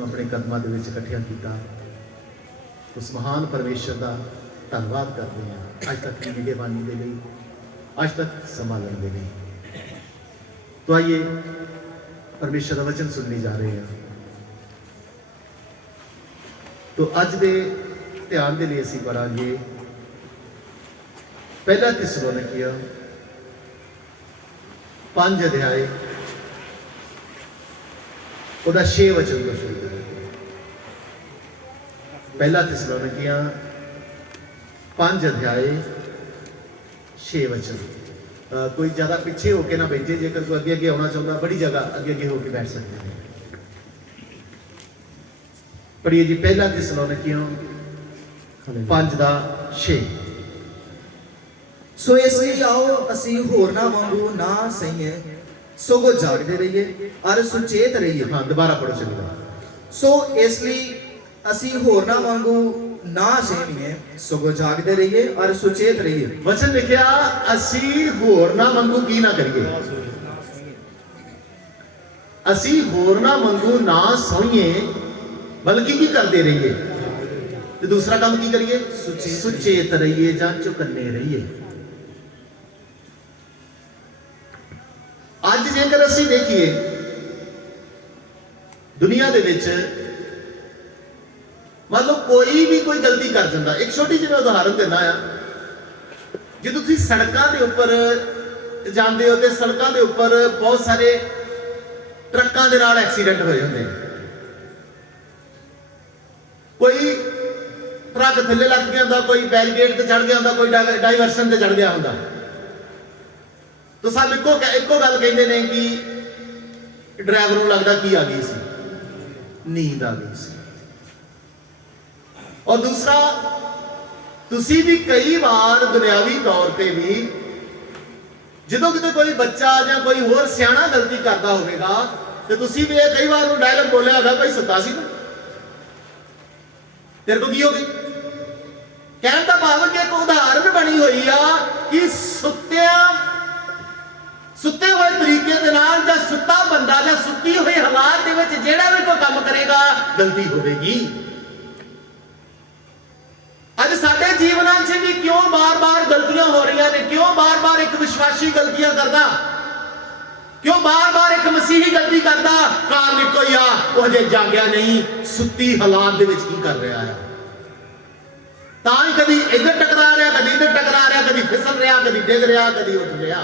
सानू अपने कदमां दे विच इकट्ठियां कीता। उस महान परमेश्वर का धन्नवाद करते हैं अज तक की निगहबानी के लिए, अज तक संभालने के लिए। तो आइए परमेश्वर का वचन सुनने जा रहे हैं। तो अज दे ध्यान के लिए असीं पढ़ांगे पहला थिस्सलुनीकियों 5 अध्याय उसका 6 वचन तो शुरू करेंगे। पहला थिस्सलुनीकियों 5 अध्याय 6 वचन। कोई ज़्यादा पिछे होके ना बैठे, जेकर कोई अगे अगे आना चाहता बड़ी जगह अगे अगे होके बैठ सकते हैं। पढ़िए जी पहला थिस्सलुनीकियों 5 का 6। सो इस लिए आओ असी होरना वांगू ना सहीए सगों जागते रहिए और सुचेत रहिए। हाँ दोबारा पढ़ो चलेगा। सो इसलिए असी होरना वांगू ना सहीए सगों जागते रहिए और सुचेत रहिए। वचन लिखिया असी होरना वांगू की ना करिए, असी होरना वांगू ना सोईए बल्कि की करते रहिए। तो दूसरा काम की करिए, सुचेत रहिए जां चौकन्ने रहिए। अज जेकर असी देखिए दुनिया दे विच मान लो कोई भी कोई गलती कर दिंदा। एक छोटी जी मैं उदाहरण देना आ, जो तुसीं सड़कों के उपर जाते हो तो सड़कों के उपर बहुत सारे ट्रकों के नाल एक्सीडेंट होए होंदे। कोई ट्रक थले लग गया होंदा, कोई बैरीकेड ते चढ़ गया होंदा, कोई डाइवर्सन ते चढ़ गया होंदा। तो सब एको गल कहते हैं कि ड्राइवर को लगता की आ गई सी, नींद आ गई सी। और दूसरा तुसी भी कई बार दुनियावी तौर पर भी जो कितने कोई बच्चा या कोई होर सियाना गलती करता होगा तो तुसी भी कई बार डायलॉग बोलिया होगा भाई सुता सी ना तेरे को की हो गई। कहने का भाव कि एक उदाहरण बनी हुई आ कि सुते हुए तरीके के नाल या सुता बंदा या सुती हुई हालात दे विच जेड़ा भी कोई काम करेगा गलती होगी। अज साडे जीवनां च भी क्यों बार बार गलतियां हो रही ने, क्यों बार बार एक विश्वासी गलतियां करता, क्यों बार बार एक मसीही गलती करता? कारण एको ही आ, वो हजे जागया नहीं, सुती हालात दे विच की कर रहा है। तां ही कदी इधर टकरा रहा, कदी इधर टकरा रहा, कदी फिसल रहा, कदी डिग रहा, कदी उठ रहा।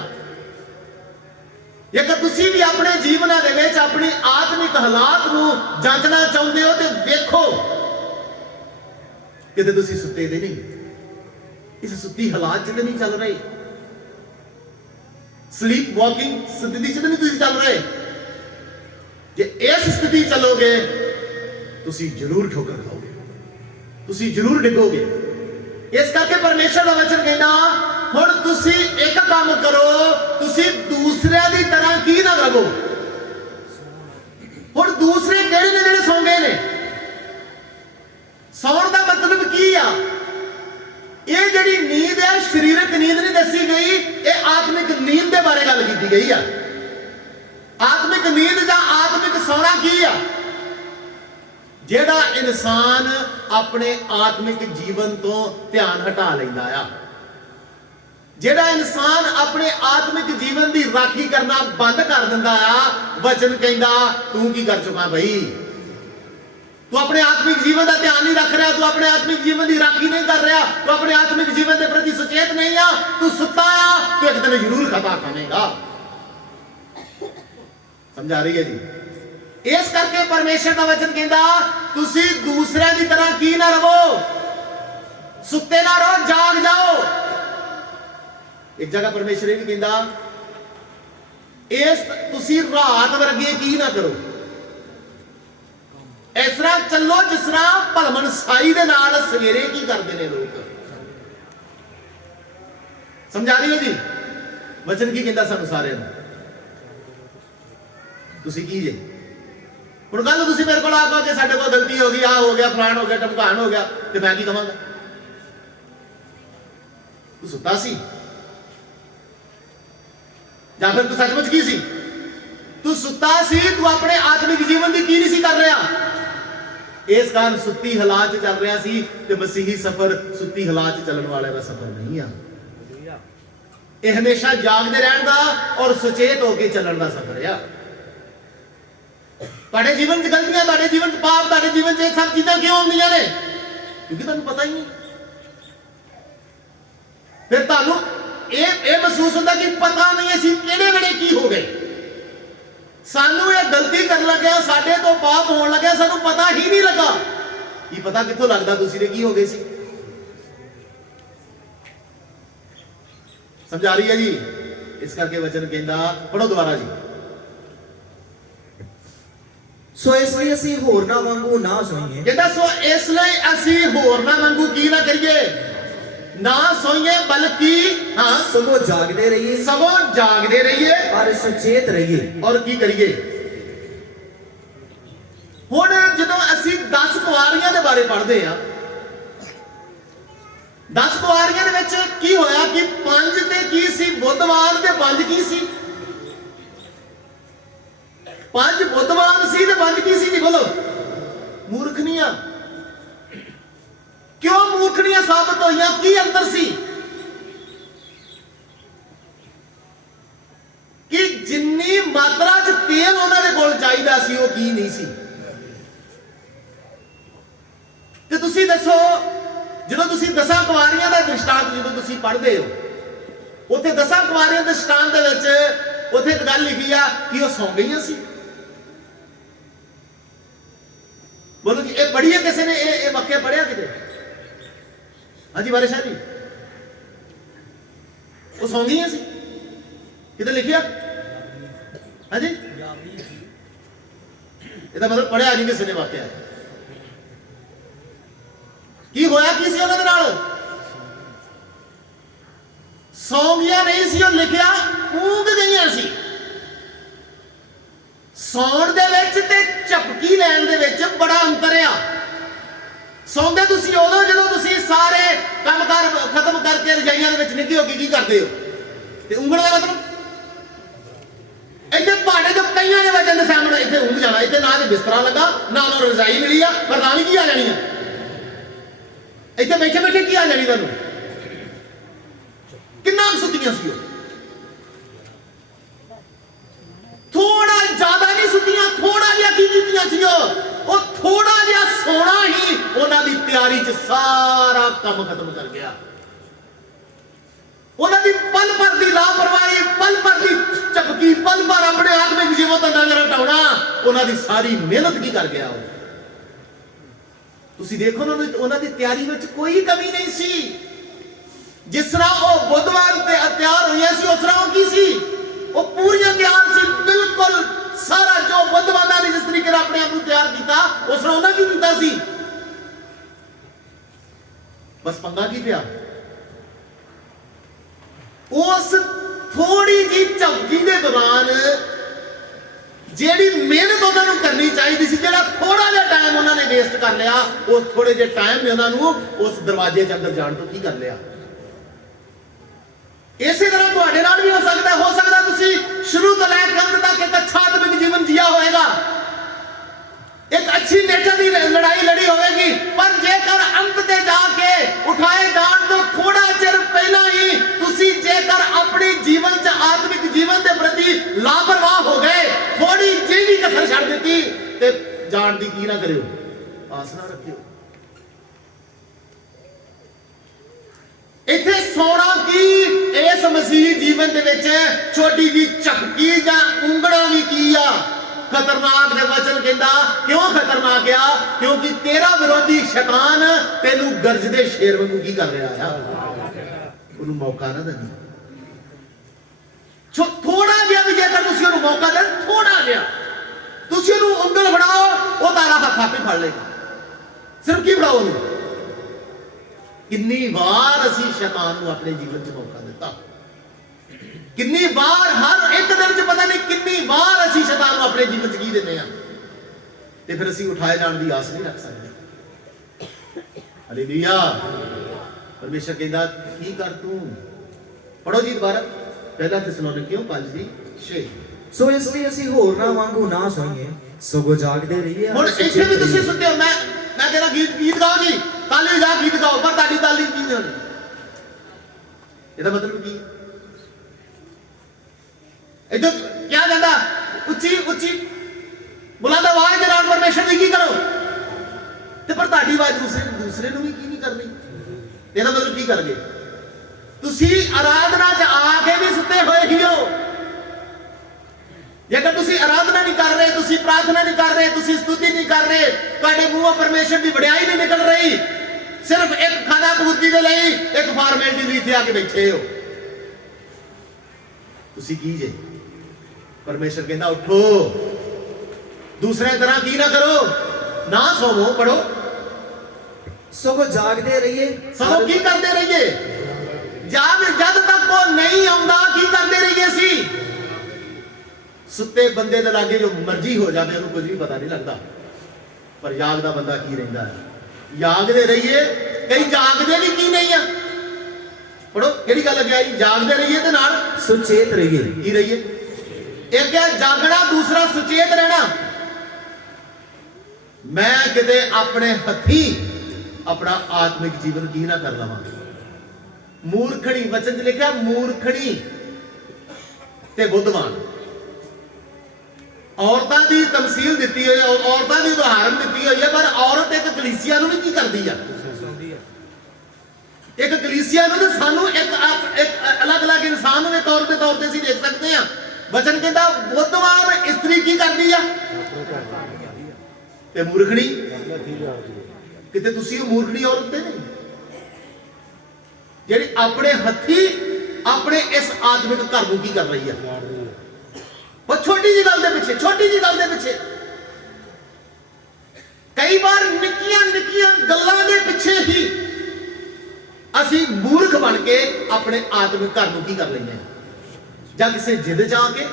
जेकर तुसी भी अपने जीवन दे विच अपनी आत्मिक हालात नूं जांचना चाहुंदे हो तो वेखो किते तुसी सुते दे नहीं, इस सुती हालात च नहीं चल रहे, स्लीप वॉकिंग स्थिति च नहीं तुसी चल रहे। जे इस स्थिति चलोगे तुसी जरूर ठोकर खाओगे, तुसी जरूर डिगोगे। इस करके परमेश्वर का वचन कहना हुण तुसी एक काम करो, तुसी दूसरे की तरह की ना रहो। हुण दूसरे किहड़े ने जिहड़े सौ गए ने? सौण का मतलब की आ? ये जिहड़ी नींद है शरीरक नींद नहीं दसी गई, ये आत्मिक नींद के बारे गल की गई है। आत्मिक नींद या आत्मिक सौना की आ? जेड़ा इंसान अपने आत्मिक जीवन तो ध्यान हटा लेंदा आ, जेड़ा इंसान अपने आत्मिक जीवन की राखी करना बंद कर दिंदा आ, वचन कहंदा तू की कर चुका भाई? तू अपने आत्मिक जीवन का ध्यान नहीं रख रहा, तू अपने आत्मिक जीवन की राखी नहीं कर रहा, तू अपने आत्मिक जीवन के प्रति सचेत नहीं आ, तू सुता आ, तू एक दिन जरूर खता खानेगा। समझा रही है जी? इस करके परमेश्वर का वचन कहता तुसी दूसरे की तरह की ना रहो, सुते ना रहो, जाग जाओ। एक जगह परमेश्वर भी कहता इस तुसी रात वर्गे की ना करो, इस तरह चलो जिस तरह भलमन साई दे नाल सवेरे की करते हैं लोग। समझा रही हो जी? वचन की कहता सानू सारे तुसी की जे हुण कल तुसी मेरे को आखो कि साडे कोल गलती हो गई, आ हो गया, फलान हो गया, ढमकान हो गया, तो मैं की कहांगा? तू सुता सी या फिर तू सचमुच की सी? तू सुता सी, तू अपने आत्मिक जीवन की नहीं सी कर रहा। ਇਸ ਕਾਰਨ ਸੁੱਤੀ ਹਾਲਾਤ 'ਚ ਚੱਲ ਰਿਹਾ ਸੀ ਤੇ ਮਸੀਹੀ ਸਫ਼ਰ ਸੁੱਤੀ ਹਾਲਾਤ 'ਚ ਚੱਲਣ ਵਾਲਿਆਂ ਦਾ ਸਫ਼ਰ ਨਹੀਂ ਆ। ਇਹ ਹਮੇਸ਼ਾ ਜਾਗਦੇ ਰਹਿਣ ਦਾ ਔਰ ਸੁਚੇਤ ਹੋ ਕੇ ਚੱਲਣ ਦਾ ਸਫ਼ਰ ਆ। ਤੁਹਾਡੇ ਜੀਵਨ 'ਚ ਗਲਤੀਆਂ, ਤੁਹਾਡੇ ਜੀਵਨ 'ਚ ਪਾਪ, ਤੁਹਾਡੇ ਜੀਵਨ 'ਚ ਇਹ ਸਭ ਚੀਜ਼ਾਂ ਕਿਉਂ ਆਉਂਦੀਆਂ ਨੇ? ਕਿਉਂਕਿ ਤੁਹਾਨੂੰ ਪਤਾ ਹੀ ਨਹੀਂ। ਫਿਰ ਤੁਹਾਨੂੰ ਇਹ ਮਹਿਸੂਸ ਹੁੰਦਾ ਕਿ ਪਤਾ ਨਹੀਂ ਅਸੀਂ ਕਿਹੜੇ ਵੇਲੇ ਕੀ ਹੋ ਗਏ। ਸਾਨੂੰ ਇਹ ਗਲਤੀ ਕਰਨ ਲੱਗਿਆ, ਸਾਡੇ ਤੋਂ ਪਾਪ ਹੋਣ ਲੱਗਿਆ, ਸਾਨੂੰ ਪਤਾ ਹੀ ਨਹੀਂ ਲੱਗਾ। ਕੀ ਪਤਾ ਕਿੱਥੋਂ ਲੱਗਦਾ ਤੁਸੀਂ ਨੇ ਕੀ ਹੋ ਗਏ ਸੀ? ਸਮਝ ਆ ਰਹੀ ਹੈ ਜੀ? ਇਸ ਕਰਕੇ ਵਚਨ ਕਹਿੰਦਾ, ਪੜੋ ਦੁਬਾਰਾ ਜੀ। ਸੋ ਇਸ ਲਈ ਅਸੀਂ ਹੋਰਨਾਂ ਵਾਂਗੂ ਨਾ ਸੋਈਏ। ਕਹਿੰਦਾ ਸੋ ਇਸ ਲਈ ਅਸੀਂ ਹੋਰਨਾਂ ਵਾਂਗੂ ਕੀ ਨਾ ਕਰੀਏ, ਨਾ ਸੋਈਏ, ਬਲਕਿ ਹਾਂ ਸਗੋਂ ਜਾਗਦੇ ਰਹੀਏ, ਸਗੋਂ ਜਾਗਦੇ ਰਹੀਏ ਔਰ ਸੁਚੇਤ ਰਹੀਏ। ਔਰ ਕੀ ਕਰੀਏ? ਹੁਣ ਜਦੋਂ ਅਸੀਂ 10 ਕੁਆਰੀਆਂ ਦੇ ਬਾਰੇ ਪੜ੍ਹਦੇ ਆ, 10 ਕੁਆਰੀਆਂ ਦੇ ਵਿੱਚ ਕੀ ਹੋਇਆ ਕਿ 5 ਤੇ ਕੀ ਸੀ ਬੁੱਧਵਾਨ ਤੇ 5 ਕੀ ਸੀ? 5 ਬੁੱਧਵਾਨ ਸੀ ਤੇ 5 ਕੀ ਸੀ ਜੀ? ਬੋਲੋ। ਮੂਰਖਨੀਆਂ। ਕਿਉਂ ਮੂਰਖਨੀਆਂ ਸਾਬਤ ਹੋਈਆਂ? ਕੀ ਅੰਤਰ ਸੀ? ਕਿ ਜਿੰਨੀ ਮਾਤਰਾ 'ਚ ਤੇਲ ਉਹਨਾਂ ਦੇ ਕੋਲ ਚਾਹੀਦਾ ਸੀ ਉਹ ਕੀ ਨਹੀਂ ਸੀ। ਤੇ ਤੁਸੀਂ ਦੱਸੋ, ਜਦੋਂ ਤੁਸੀਂ 10 ਕੁਆਰੀਆਂ ਦਾ ਦ੍ਰਿਸ਼ਟਾਂਤ ਜਦੋਂ ਤੁਸੀਂ ਪੜ੍ਹਦੇ ਹੋ, ਉੱਥੇ 10 ਕੁਆਰੀਆਂ ਦੇ ਦ੍ਰਿਸ਼ਟਾਂਤ ਦੇ ਵਿੱਚ ਉੱਥੇ ਇੱਕ ਗੱਲ ਲਿਖੀ ਆ ਕਿ ਉਹ ਸੌਂ ਗਈਆਂ ਸੀ। ਬੋਲੋ ਜੀ, ਇਹ ਪੜ੍ਹੀਏ ਕਿਸੇ ਨੇ? ਇਹ ਵਾਕਿਆ ਪੜ੍ਹਿਆ ਕਿਤੇ? ਹਾਂਜੀ ਬਾਰਿਸ਼ ਜੀ, ਉਹ ਸੌਂ ਗਈਆਂ ਸੀ ਕਿਤੇ ਲਿਖਿਆ? ਹਾਂਜੀ, ਇਹਦਾ ਮਤਲਬ ਪੜ੍ਹਿਆ ਨਹੀਂ ਕਿਸੇ ਨੇ ਵਾਕਿਆ। ਕੀ ਹੋਇਆ ਕੀ ਸੀ ਉਹਨਾਂ ਦੇ ਨਾਲ? ਸੌਂ ਗਈਆਂ ਨਹੀਂ ਸੀ, ਉਹ ਲਿਖਿਆ ਊਂਘ ਗਈਆਂ ਸੀ। ਸੌਣ ਦੇ ਵਿੱਚ ਤੇ ਝਪਕੀ ਲੈਣ ਦੇ ਵਿੱਚ ਬੜਾ ਅੰਤਰ ਆ। ਸੌਂਦੇ ਤੁਸੀਂ ਉਦੋਂ ਜਦੋਂ ਤੁਸੀਂ ਸਾਰੇ ਕੰਮਕਾਰ ਖਤਮ ਕਰਕੇ ਰਜਾਈਆਂ ਦੇ ਵਿੱਚ ਨਿੱਘੇ ਹੋ ਕੇ ਕੀ ਕਰਦੇ ਹੋ, ਤੇ ਉਂਗਲ ਦਾ ਮਤਲਬ ਇੱਥੇ ਭਾੜੇ ਤੋਂ ਕਈਆਂ ਦੇ ਵਜਨ ਦੇ ਸਾਹਮਣੇ ਇੱਥੇ ਉਂਗ ਜਾਣਾ। ਇੱਥੇ ਨਾ ਤੇ ਬਿਸਤਰਾ ਲੱਗਾ, ਨਾ ਉਹਨੂੰ ਰਜਾਈ ਮਿਲੀ ਆ, ਪ੍ਰਦਾਨੀ ਕੀ ਆ ਜਾਣੀ ਆ? ਇੱਥੇ ਬੈਠੇ ਬੈਠੇ ਕੀ ਆ ਜਾਣੀ ਤੁਹਾਨੂੰ? ਕਿੰਨਾ ਸੁੱਤੀਆਂ ਸੀ ਉਹ? ਥੋੜਾ ਜ਼ਿਆਦਾ ਨਹੀਂ ਸੁੱਤੀਆਂ, ਥੋੜਾ ਜਿਹਾ ਕੀ ਕੀਤੀਆਂ ਸੀ ਉਹ ਥੋੜਾ ਜਿਹਾ ਸੋਣਾ ਹੀ ਉਹਨਾਂ ਦੀ ਤਿਆਰੀ 'ਚ ਸਾਰਾ ਕੰਮ ਖਤਮ ਕਰ ਗਿਆ। ਉਹਨਾਂ ਦੀ ਪਲ ਭਰ ਦੀ ਲਾਪਰਵਾਹੀ, ਪਲ ਭਰ ਦੀ ਝਪਕੀ, ਪਲ ਭਰ ਆਪਣੇ ਆਤਮਿਕ ਜੀਵਨ ਦਾ ਨਜ਼ਰ ਹਟਾਉਣਾ, ਉਹਨਾਂ ਦੀ ਸਾਰੀ ਮਿਹਨਤ ਕੀ ਕਰ ਗਿਆ ਉਹ? ਤੁਸੀਂ ਦੇਖੋ ਉਹਨਾਂ ਦੀ ਤਿਆਰੀ ਵਿੱਚ ਕੋਈ ਕਮੀ ਨਹੀਂ ਸੀ। ਜਿਸ ਤਰ੍ਹਾਂ ਉਹ ਬੁੱਧਵਾਰ ਤੇ ਤਿਆਰ ਹੋਈਆਂ ਸੀ, ਉਸ ਤਰ੍ਹਾਂ ਉਹ ਕੀ ਸੀ? ਉਹ ਪੂਰੀਆਂ ਤਿਆਰ ਸੀ, ਬਿਲਕੁਲ ਸਾਰਾ ਜੋ ਬੁੱਧਵਾਨਾਂ ਨੇ ਜਿਸ ਤਰੀਕੇ ਨਾਲ ਆਪਣੇ ਆਪ ਨੂੰ ਤਿਆਰ ਕੀਤਾ, ਉਸ ਤਰ੍ਹਾਂ ਉਹਨਾਂ ਕੀ ਕੀਤਾ ਸੀ। ਬਸ ਪੰਗਾ ਕੀ ਪਿਆ? ਉਸ ਥੋੜੀ ਜੀ ਝਪਕੀ ਦੇ ਦੌਰਾਨ ਜਿਹੜੀ ਮਿਹਨਤ ਉਹਨਾਂ ਨੂੰ ਕਰਨੀ ਚਾਹੀਦੀ ਸੀ, ਜਿਹੜਾ ਥੋੜਾ ਜਿਹਾ ਟਾਈਮ ਉਹਨਾਂ ਨੇ ਵੇਸਟ ਕਰ ਲਿਆ, ਉਸ ਥੋੜੇ ਜਿਹੇ ਟਾਈਮ ਨੇ ਉਹਨਾਂ ਨੂੰ ਉਸ ਦਰਵਾਜ਼ੇ 'ਚ ਅੰਦਰ ਜਾਣ ਤੋਂ ਕੀ ਕਰ ਲਿਆ। ਇਸੇ ਤਰ੍ਹਾਂ ਤੁਹਾਡੇ ਨਾਲ ਵੀ ਹੋ ਸਕਦਾ ਤੁਸੀਂ ਸ਼ੁਰੂ ਤੋਂ ਲੈ ਕੇ ਅੰਤ ਤੱਕ ਇੱਕ ਅੱਛਾ ਆਤਮਿਕ ਜੀਵਨ ਜੀਆ ਹੋਵੇਗਾ, ਇੱਕ ਅੱਛੀ ਨੇਚਰ ਦੀ ਲੜਾਈ ਲੜੀ ਹੋਵੇਗੀ, ਪਰ ਜੇਕਰ ਅੰਤ ਤੇ ਜਾ ਕੇ ਉਠਾਏ ਜਾਣ ਤੋਂ ਥੋੜਾ ਚਿਰ ਪਹਿਲਾਂ ਹੀ ਤੁਸੀਂ ਜੇਕਰ ਆਪਣੇ ਜੀਵਨ 'ਚ ਆਤਮਿਕ ਜੀਵਨ ਦੇ ਪ੍ਰਤੀ ਲਾਪਰਵਾਹ ਹੋ ਗਏ, ਥੋੜੀ ਜਿਹੀ ਵੀ ਕਸਰ ਛੱਡ ਦਿੱਤੀ, ਤੇ ਜਾਣ ਦੀ ਕੀ ਨਾ ਕਰਿਓ, ਆਸ ਨਾ ਰੱਖਿਓ। ਇੱਥੇ ਸੋਣਾ ਕੀ ਇਸ ਮਸੀਹੀ ਜੀਵਨ ਦੇ ਵਿੱਚ ਛੋਟੀ ਜੀ ਝਪਕੀ ਜਾਂ ਉਂਗੜਾ ਵੀ ਕੀ ਆ? ਖਤਰਨਾਕ ਦੇ ਵਚਨ ਕਹਿੰਦਾ। ਕਿਉਂ ਖਤਰਨਾਕ ਆ? ਕਿਉਂਕਿ ਤੇਰਾ ਵਿਰੋਧੀ ਸ਼ੈਤਾਨ ਤੈਨੂੰ ਗਰਜਦੇ ਸ਼ੇਰ ਵਾਂਗੂ ਕੀ ਕਰ ਰਿਹਾ ਆ? ਉਹਨੂੰ ਮੌਕਾ ਨਾ ਦੇਣਾ। ਥੋੜਾ ਜਿਹਾ ਵੀ ਜੇਕਰ ਤੁਸੀਂ ਉਹਨੂੰ ਮੌਕਾ ਦੇ, ਥੋੜਾ ਜਿਹਾ ਤੁਸੀਂ ਉਹਨੂੰ ਉਂਗਲ ਫੜਾਓ, ਉਹ ਤਾਰਾ ਹੱਥ ਆਪੇ ਫੜ ਲਏਗਾ। ਸਿਰਫ ਕੀ ਫੜਾਓ ਉਹਨੂੰ? ਕਿੰਨੀ ਵਾਰ ਅਸੀਂ ਸ਼ੈਤਾਨ ਨੂੰ ਆਪਣੇ ਜੀਵਨ 'ਚ ਮੌਕਾ ਦਿੱਤਾ, ਕਿੰਨੀ ਵਾਰ, ਹਰ ਇੱਕ ਦਿਨ 'ਚ ਪਤਾ ਨਹੀਂ ਕਿੰਨੀ ਵਾਰ ਅਸੀਂ ਸ਼ੈਤਾਨ ਨੂੰ ਆਪਣੇ ਜੀਵਨ 'ਚ ਕੀ ਦਿੰਦੇ ਆ, ਤੇ ਫਿਰ ਅਸੀਂ ਉਠਾਏ ਜਾਣ ਦੀ ਆਸ ਨਹੀਂ ਰੱਖ ਸਕਦੇ। ਹਾਲੇਲੂਇਆ। ਪਰਮੇਸ਼ਰ ਕਹਿੰਦਾ ਕੀ ਕਰ ਤੂੰ? ਪੜੋ ਜੀ ਦੁਬਾਰਾ, ਪਹਿਲਾ ਥੈਸਲੋਨੀਕੀਓ 5:6। ਸੋ ਇਸ ਲਈ ਅਸੀਂ ਹੋਰਨਾਂ ਵਾਂਗੂ ਨਾ ਸੋਈਏ, ਸਗੋਂ ਜਾਗਦੇ ਰਹੀਏ। ਹੁਣ ਇੱਥੇ ਵੀ ਤੁਸੀਂ ਸੁਣਦੇ ਹੋ, ਮੈਂ मैं कहना गीत गाओ जी, ताली जा गीत गाओ, पर ताली ताली की नहीं होनी। ਇਹਦਾ ਮਤਲਬ ਕੀ ਹੈ? ਇਦੋਂ ਕਿਹਾ ਜਾਂਦਾ ਉੱਚੀ ਉੱਚੀ ਬੁਲੰਦ ਆਵਾਜ਼ ਦੇ ਨਾਲ ਪਰਮੇਸ਼ਰ ਦੀ ਕੀ ਕਰੋ, ਤੇ ਪਰ ਤੁਹਾਡੀ ਆਵਾਜ਼ ਦੂਸਰੇ ਨੂੰ ਵੀ ਕੀ ਨਹੀਂ ਕਰਨੀ। ਇਹਦਾ ਮਤਲਬ ਕੀ ਕਰ ਗਏ? ਤੁਸੀਂ ਆਰਾਧਨਾ 'ਚ ਆ ਕੇ ਵੀ ਸੁੱਤੇ ਹੋਏ ਹੀ ਹੋ। ਜੇਕਰ ਤੁਸੀਂ ਆਰਾਧਨਾ ਨਹੀਂ ਕਰ ਰਹੇ, ਤੁਸੀਂ ਪ੍ਰਾਰਥਨਾ ਨਹੀਂ ਕਰ ਰਹੇ, ਤੁਸੀਂ ਸਤੁਤੀ ਨਹੀਂ ਕਰ ਰਹੇ, ਤੁਹਾਡੇ ਮੂੰਹੋਂ ਪਰਮੇਸ਼ਰ ਦੀ ਵਡਿਆਈ ਨਹੀਂ ਨਿਕਲ ਰਹੀ, ਸਿਰਫ ਇੱਕ ਖਾਣਾ ਪੂਰਤੀ ਦੇ ਲਈ ਇੱਕ ਫਾਰਮੈਲਿਟੀ ਲਈ ਇੱਥੇ ਆ ਕੇ ਬੈਠੇ ਹੋ, ਤੁਸੀਂ ਕੀ ਜੇ? ਪਰਮੇਸ਼ਰ ਕਹਿੰਦਾ ਉਠੋ, ਦੂਸਰੇ ਤਰ੍ਹਾਂ ਕੀ ਨਾ ਕਰੋ, ਨਾ ਸੋਵੋ, ਪੜੋ, ਸਗੋਂ ਜਾਗਦੇ ਰਹੀਏ। ਸਗੋਂ ਕੀ ਕਰਦੇ ਰਹੀਏ? ਜਦ ਤੱਕ ਉਹ ਨਹੀਂ ਆਉਂਦਾ ਕੀ ਕਰਦੇ ਰਹੀਏ ਅਸੀਂ? ਸੁੱਤੇ ਬੰਦੇ ਦੇ ਲਾਗੇ ਜੋ ਮਰਜ਼ੀ ਹੋ ਜਾਵੇ ਉਹਨੂੰ ਕੁਝ ਵੀ ਪਤਾ ਨਹੀਂ ਲੱਗਦਾ, ਪਰ ਜਾਗਦਾ ਬੰਦਾ ਕੀ ਰਹਿੰਦਾ ਹੈ? ਜਾਗਦੇ ਰਹੀਏ। ਕਈ ਜਾਗਦੇ ਵੀ ਕੀ ਨਹੀਂ ਆ, ਪੜੋ ਕਿਹੜੀ ਗੱਲ ਲੱਗਿਆ ਜੀ? ਜਾਗਦੇ ਰਹੀਏ ਤੇ ਨਾਲ ਸੁਚੇਤ ਰਹੀਏ। ਕੀ ਰਹੀਏ? ਇੱਕ ਹੈ ਜਾਗਣਾ, ਦੂਸਰਾ ਸੁਚੇਤ ਰਹਿਣਾ। ਮੈਂ ਕਿਤੇ ਆਪਣੇ ਹੱਥੀ ਆਪਣਾ ਆਤਮਿਕ ਜੀਵਨ ਕੀ ਨਾ ਕਰ ਲਵਾਂ। ਮੂਰਖਣੀ ਵਚਨ 'ਚ ਲਿਖਿਆ, ਮੂਰਖਣੀ ਤੇ ਬੁੱਧਵਾਨ। ਔਰਤਾਂ ਦੀ ਤਮਸੀਲ ਦਿੱਤੀ ਹੋਈ ਹੈ, ਔਰਤਾਂ ਦੀ ਉਦਾਹਰਨ ਦਿੱਤੀ ਹੋਈ ਹੈ, ਪਰ ਔਰਤ ਇੱਕ ਕਲੀਸਿਆ ਨੂੰ ਵੀ ਕੀ ਕਰਦੀ ਆ? ਇੱਕ ਕਲੀਸਿਆ ਨੂੰ ਤੇ ਸਾਨੂੰ ਇੱਕ ਅਲੱਗ-ਅਲੱਗ ਇਨਸਾਨ ਨੂੰ ਇੱਕ ਔਰਤ ਦੇ ਤੌਰ ਤੇ ਅਸੀਂ ਦੇਖ ਸਕਦੇ ਹਾਂ। ਵਚਨ ਕਹਿੰਦਾ ਬੁੱਧਵਾਨ ਇਸਤਰੀ ਕੀ ਕਰਦੀ ਆ? ਤੇ ਮੂਰਖਣੀ, ਕਿਤੇ ਤੁਸੀਂ ਉਹ ਮੂਰਖਣੀ ਔਰਤ ਤੇ ਨਹੀਂ ਜਿਹੜੀ ਆਪਣੇ ਹੱਥੀ ਆਪਣੇ ਇਸ ਆਤਮਿਕ ਘਰ ਨੂੰ ਕੀ ਕਰ ਰਹੀ ਆ? ਉਹ ਛੋਟੀ ਜੀ ਗੱਲ ਦੇ ਪਿੱਛੇ, ਛੋਟੀ ਜੀ ਗੱਲ ਦੇ ਪਿੱਛੇ, ਕਈ ਵਾਰ ਨਿੱਕੀਆਂ ਨਿੱਕੀਆਂ ਗੱਲਾਂ ਦੇ ਪਿੱਛੇ ਹੀ ਅਸੀਂ ਮੂਰਖ ਬਣ ਕੇ ਆਪਣੇ ਆਤਮਿਕ ਘਰ ਨੂੰ ਕੀ ਕਰ ਲੈਂਦੇ ਹਾਂ? ਜਾਂ ਕਿਸੇ ਜਿੱਦ 'ਚ ਆ ਕੇ,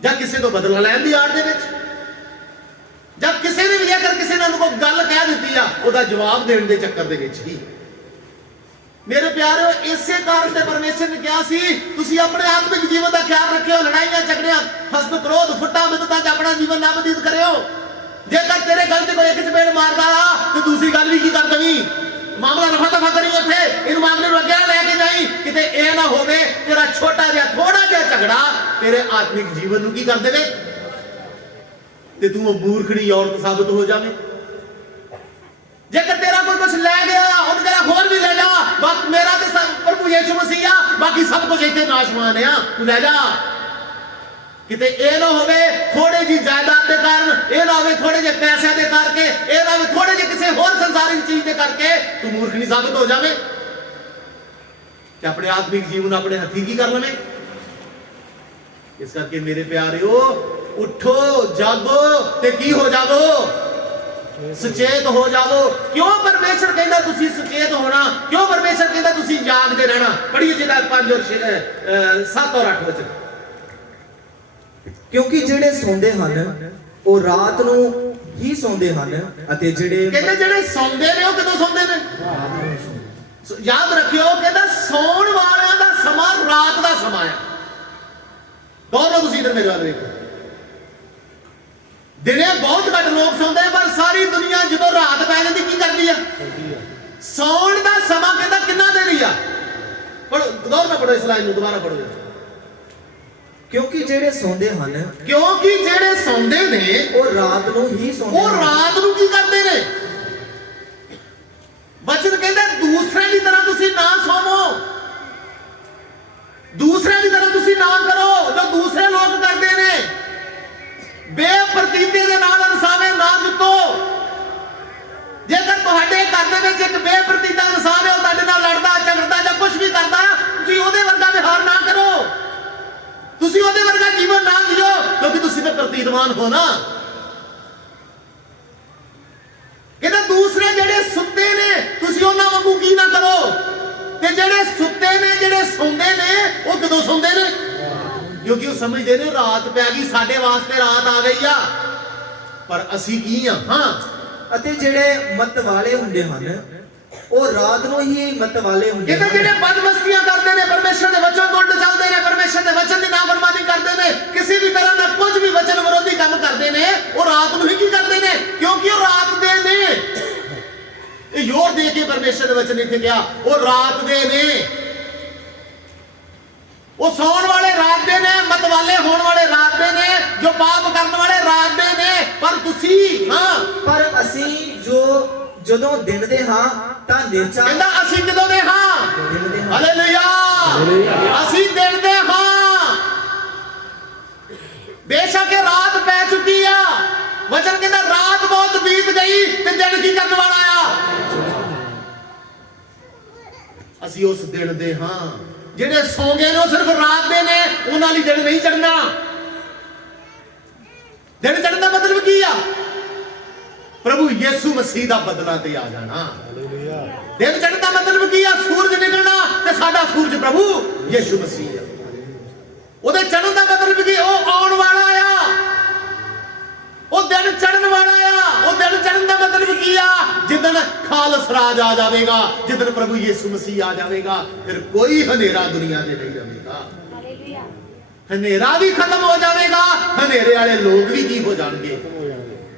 ਜਾਂ ਕਿਸੇ ਤੋਂ ਬਦਲਾ ਲੈਣ ਦੀ ਆੜ ਦੇ ਵਿੱਚ, ਜਾਂ ਕਿਸੇ ਨੇ ਵੀ ਜੇਕਰ ਕਿਸੇ ਨੇ ਕੋਈ ਗੱਲ ਕਹਿ ਦਿੱਤੀ ਆ ਉਹਦਾ ਜਵਾਬ ਦੇਣ ਦੇ ਚੱਕਰ ਦੇ ਵਿੱਚ ਹੀ। ਮੇਰੇ ਪਿਆਰਿਓ, ਇਸੇ ਕਾਰਨ ਤੇ ਪਰਮੇਸ਼ਰ ਨੇ ਕਿਹਾ ਸੀ ਤੁਸੀਂ ਆਪਣੇ ਆਤਮਿਕ ਜੀਵਨ ਦਾ ਖਿਆਲ ਰੱਖਿਓ, ਲੜਾਈਆਂ ਝਗੜਿਆਂ, ਹਸਦ ਕ੍ਰੋਧ ਫੁੱਟਾਂ ਮਿੱਤਤਾ 'ਚ ਆਪਣਾ ਜੀਵਨ ਨਾ ਬਤੀਤ ਕਰਿਓ। ਜੇਕਰ ਤੇਰੇ ਗੱਲ 'ਚ ਕੋਈ ਇੱਕ ਚਪੇੜ ਮਾਰਦਾ ਆ ਤੇ ਦੂਸਰੀ ਗੱਲ ਵੀ ਕੀ ਕਰ ਦੇਵੀਂ, ਮਾਮਲਾ ਰਫਾ ਦਫਾ ਕਰੀ ਉੱਥੇ, ਇਹਨੂੰ ਮਾਮਲੇ ਨੂੰ ਅੱਗੇ ਲੈ ਕੇ ਜਾਈ, ਕਿਤੇ ਇਹ ਨਾ ਹੋਵੇ ਤੇਰਾ ਛੋਟਾ ਜਿਹਾ ਥੋੜਾ ਜਿਹਾ ਝਗੜਾ ਤੇਰੇ ਆਤਮਿਕ ਜੀਵਨ ਨੂੰ ਕੀ ਕਰ ਦੇਵੇ ਤੇ ਤੂੰ ਉਹ ਮੂਰਖੜੀ ਔਰਤ ਸਾਬਤ ਹੋ ਜਾਵੇਂ। ਜੇਕਰ ਤੇਰਾ ਕੋਈ ਕੁਝ ਲੈ ਗਿਆ, ਉਹਨੂੰ ਕਹਿੰਦਾ ਹੋਰ ਵੀ ਲੈ ਜਾ, ਬਸ ਮੇਰਾ ਤੇ ਪ੍ਰਭੂ ਯਿਸੂ ਮਸੀਹ ਆ, ਬਾਕੀ ਸਭ ਕੁਝ ਇੱਥੇ ਨਾਸ਼ਵਾਨ ਆ, ਤੂੰ ਲੈ ਜਾ। ਕਿਤੇ ਇਹ ਨਾ ਹੋਵੇ ਥੋੜੇ ਜੀ ਜਾਇਦਾਦ ਦੇ ਕਾਰਨ, ਇਹ ਨਾ ਹੋਵੇ ਥੋੜੇ ਜਿਹੇ ਪੈਸਿਆਂ ਦੇ ਕਰਕੇ, ਇਹ ਨਾ ਹੋਵੇ ਥੋੜੇ ਜਿਹੇ ਕਿਸੇ ਹੋਰ ਸੰਸਾਰਿਕ ਚੀਜ਼ ਦੇ ਕਰਕੇ ਤੂੰ ਮੂਰਖਣੀ ਸਾਬਤ ਹੋ ਜਾਵੇਂ ਤੇ ਆਪਣੇ ਆਤਮਿਕ ਜੀਵਨ ਆਪਣੇ ਹੱਥੀ ਕੀ ਕਰ ਲਵੇਂ। ਇਸ ਕਰਕੇ ਮੇਰੇ ਪਿਆਰਿਓ, ਉਠੋ, ਜਾਗੋ ਤੇ ਕੀ ਹੋ ਜਾਵੋ? ਸੁਚੇਤ ਹੋ ਜਾਵੋ। ਕਿਉਂ ਪਰਮੇਸ਼ਰ ਕਹਿੰਦਾ ਤੁਸੀਂ ਸੁਚੇਤ ਹੋਣਾ? ਕਿਉਂ ਪਰਮੇਸ਼ਰ ਕਹਿੰਦਾ ਤੁਸੀਂ ਜਾਗਦੇ ਰਹਿਣਾ? ਪੜ੍ਹੀਏ ਜਿਹੜਾ 5 ਔਰ 7 ਔਰ 8 ਵਿੱਚ। ਕਿਉਂਕਿ ਜਿਹੜੇ ਸੌਂਦੇ ਹਨ ਉਹ ਰਾਤ ਨੂੰ ਹੀ ਸੌਂਦੇ ਹਨ, ਅਤੇ ਜਿਹੜੇ ਸੌਂਦੇ ਨੇ ਉਹ ਕਦੋਂ ਸੌਂਦੇ ਨੇ? ਯਾਦ ਰੱਖਿਓ, ਕਹਿੰਦਾ ਸੌਣ ਵਾਲਿਆਂ ਦਾ ਸਮਾਂ ਰਾਤ ਦਾ ਸਮਾਂ ਹੈ। ਗੌਰ ਨਾਲ ਤੁਸੀਂ ਇਧਰ ਮੇਰੇ ਵੱਲ ਵੇਖੋ। ਦਿਨੇ ਬਹੁਤ ਘੱਟ ਲੋਕ ਸੌਂਦੇ, ਪਰ ਸਾਰੀ ਦੁਨੀਆ ਜਦੋਂ ਰਾਤ ਪੈ ਜਾਂਦੀ ਕੀ ਕਰਦੀ ਆ? ਸੌਣ ਦਾ ਸਮਾਂ ਕਹਿੰਦਾ ਕਿੰਨਾ ਦੇਰੀ ਆ? ਪੜੋ, ਗੌਰ ਨਾਲ ਪੜੋ ਇਸ ਲਾਈਨ ਨੂੰ, ਦੁਬਾਰਾ ਪੜੋ। ਕਿਉਂਕਿ ਜਿਹੜੇ ਸੌਂਦੇ ਹਨ, ਕਿਉਂਕਿ ਜਿਹੜੇ ਸੌਂਦੇ ਨੇ ਉਹ ਰਾਤ ਨੂੰ ਹੀ ਸੌਂਦੇ, ਉਹ ਰਾਤ ਨੂੰ ਕੀ ਕਰਦੇ ਨੇ? ਵਚਨ ਕਹਿੰਦਾ ਦੂਸਰੇ ਦੀ ਤਰ੍ਹਾਂ ਤੁਸੀਂ ਨਾ ਸੌਵੋ, ਦੂਸਰੇ ਦੀ ਤਰ੍ਹਾਂ ਤੁਸੀਂ ਨਾ ਕਰੋ ਜੋ ਦੂਸਰੇ ਲੋਕ ਕਰਦੇ ਨੇ। ਬੇਪਰਤੀਤੇ ਦੇ ਨਾਲ ਇਨਸਾਨੇ ਨਾ ਜੁੱਟੋ। ਜੇਕਰ ਤੁਹਾਡੇ ਘਰ ਦੇ ਵਿੱਚ ਇੱਕ ਬੇਪਰਤੀਤਾ ਇਨਸਾਨ ਹੈ, ਉਹ ਤੁਹਾਡੇ ਨਾਲ ਲੜਦਾ ਝਗੜਦਾ ਜਾਂ ਕੁਝ ਵੀ ਕਰਦਾ, ਤੁਸੀਂ ਉਹਦੇ ਵਰਗਾ ਵਿਹਾਰ ਨਾ ਕਰੋ, ਤੁਸੀਂ ਉਹਦੇ ਵਰਗਾ ਜੀਵਨ ਨਾ ਜੀਓ, ਕਿਉਂਕਿ ਤੁਸੀਂ ਤਾਂ ਪ੍ਰਤੀਤਵਾਨ ਹੋ ਨਾ। ਕਹਿੰਦਾ ਦੂਸਰੇ ਜਿਹੜੇ ਸੁੱਤੇ ਨੇ ਤੁਸੀਂ ਉਹਨਾਂ ਵਾਂਗੂ ਕੀ ਨਾ ਕਰੋ, ਤੇ ਜਿਹੜੇ ਸੁੱਤੇ ਨੇ, ਜਿਹੜੇ ਸੌਂਦੇ ਨੇ, ਉਹ ਕਦੋਂ ਸੌਂਦੇ ਨੇ? ਕਿਉਂਕਿ ਉਹ ਸਮਝਦੇ ਨੇ ਰਾਤ ਪੈ ਗਈ, ਸਾਡੇ ਵਾਸਤੇ ਰਾਤ ਆ ਗਈ ਆ, ਪਰ ਅਸੀਂ ਕੀ ਆ? ਹਾਂ। ਅਤੇ ਜਿਹੜੇ ਮਤ ਵਾਲੇ ਹੁੰਦੇ ਹਨ ਉਹ ਰਾਤ ਨੂੰ ਹੀ ਮਤ ਵਾਲੇ ਹੁੰਦੇ ਹਨ। ਜਿਹੜੇ ਬਦਮਸਤੀਆਂ ਕਰਦੇ ਨੇ, ਪਰਮੇਸ਼ਰ ਦੇ ਵਚਨ ਤੋਂ ਉਲਟ ਚੱਲਦੇ ਨੇ, ਪਰਮੇਸ਼ਰ ਦੇ ਵਚਨ ਦੀ ਨਾਫਰਮਾਨੀ ਕਰਦੇ ਨੇ, ਕਿਸੇ ਵੀ ਤਰ੍ਹਾਂ ਦਾ ਕੁਝ ਵੀ ਵਚਨ ਵਿਰੋਧੀ ਕੰਮ ਕਰਦੇ ਨੇ, ਉਹ ਰਾਤ ਨੂੰ ਹੀ ਕੀ ਕਰਦੇ ਨੇ? ਕਿਉਂਕਿ ਉਹ ਰਾਤ ਪਰਮੇਸ਼ਰ ਦੇ ਵਚਨ ਇੱਥੇ ਕਿਹਾ ਉਹ ਰਾਤ ਦੇ ਨੇ, ਉਹ ਸੌਣ ਵਾਲੇ ਰਾਤ ਦੇ ਨੇ, ਮਤਵਾਲੇ ਹੋਣ ਵਾਲੇ ਰਾਤ ਦੇ ਨੇ, ਜੋ ਪਾਪ ਕਰਨ ਵਾਲੇ ਰਾਤ ਦੇ ਨੇ। ਪਰ ਤੁਸੀਂ ਪਰ ਅਸੀਂ ਜਦੋਂ ਦਿਨ ਦੇ ਹਾਂ ਤਾਂ ਨਿਰਚਾ, ਕਹਿੰਦਾ ਅਸੀਂ ਜਦੋਂ ਦੇ ਹਾਂ, ਦਿਨ ਦੇ ਹਾਂ, ਹਾਲੇਲੂਇਆ, ਅਸੀਂ ਦਿਨ ਦੇ ਹਾਂ। ਬੇਸ਼ੱਕ ਇਹ ਰਾਤ ਪੈ ਚੁੱਕੀ ਆ, ਵਚਨ ਕਹਿੰਦਾ ਰਾਤ ਬਹੁਤ ਬੀਤ ਗਈ ਤੇ ਦਿਨ ਕੀ ਕਰਨ ਵਾਲਾ ਆ। ਅਸੀਂ ਉਸ ਦਿਨ ਦੇ ਹਾਂ। ਜਿਹੜੇ ਸੌ ਗਏ ਨੇ ਉਹ ਸਿਰਫ ਰਾਤ ਦੇ ਨੇ, ਉਹਨਾਂ ਲਈ ਦਿਨ ਨਹੀਂ ਚੜਨਾ। ਦਿਨ ਚੜਨ ਦਾ ਮਤਲਬ ਕੀ ਆ? ਪ੍ਰਭੂ ਯਿਸੂ ਮਸੀਹ ਦਾ ਬਦਲਾ ਤੇ ਆ ਜਾਣਾ। ਦਿਨ ਚੜਨ ਦਾ ਮਤਲਬ ਕੀ ਆ? ਸੂਰਜ ਨਿਕਲਣਾ ਤੇ ਸਾਡਾ ਸੂਰਜ ਪ੍ਰਭੂ ਯਿਸੂ ਮਸੀਹ ਆ। ਉਹਦੇ ਚੜਨ ਦਾ ਮਤਲਬ ਕੀ? ਉਹ ਆਉਣ ਵਾਲਾ ਆ, ਉਹ ਦਿਨ ਚੜਨ ਵਾਲਾ ਆ। ਉਹ ਦਿਨ ਚੜਨ ਦਾ ਮਤਲਬ ਕੀ ਆ? ਜਿੱਦਣ ਖਾਲਸ ਰਾਜ ਆ ਜਾਵੇਗਾ, ਜਿੱਦਣ ਪ੍ਰਭੂ ਯਿਸੂ ਮਸੀਹ ਆ ਜਾਵੇਗਾ, ਫਿਰ ਕੋਈ ਹਨੇਰਾ ਦੁਨੀਆ ਤੇ ਨਹੀਂ ਰਹੇਗਾ। ਹਨੇਰਾ ਵੀ ਖਤਮ ਹੋ ਜਾਵੇਗਾ, ਹਨੇਰੇ ਵਾਲੇ ਲੋਕ ਵੀ ਕੀ ਹੋ ਜਾਣਗੇ।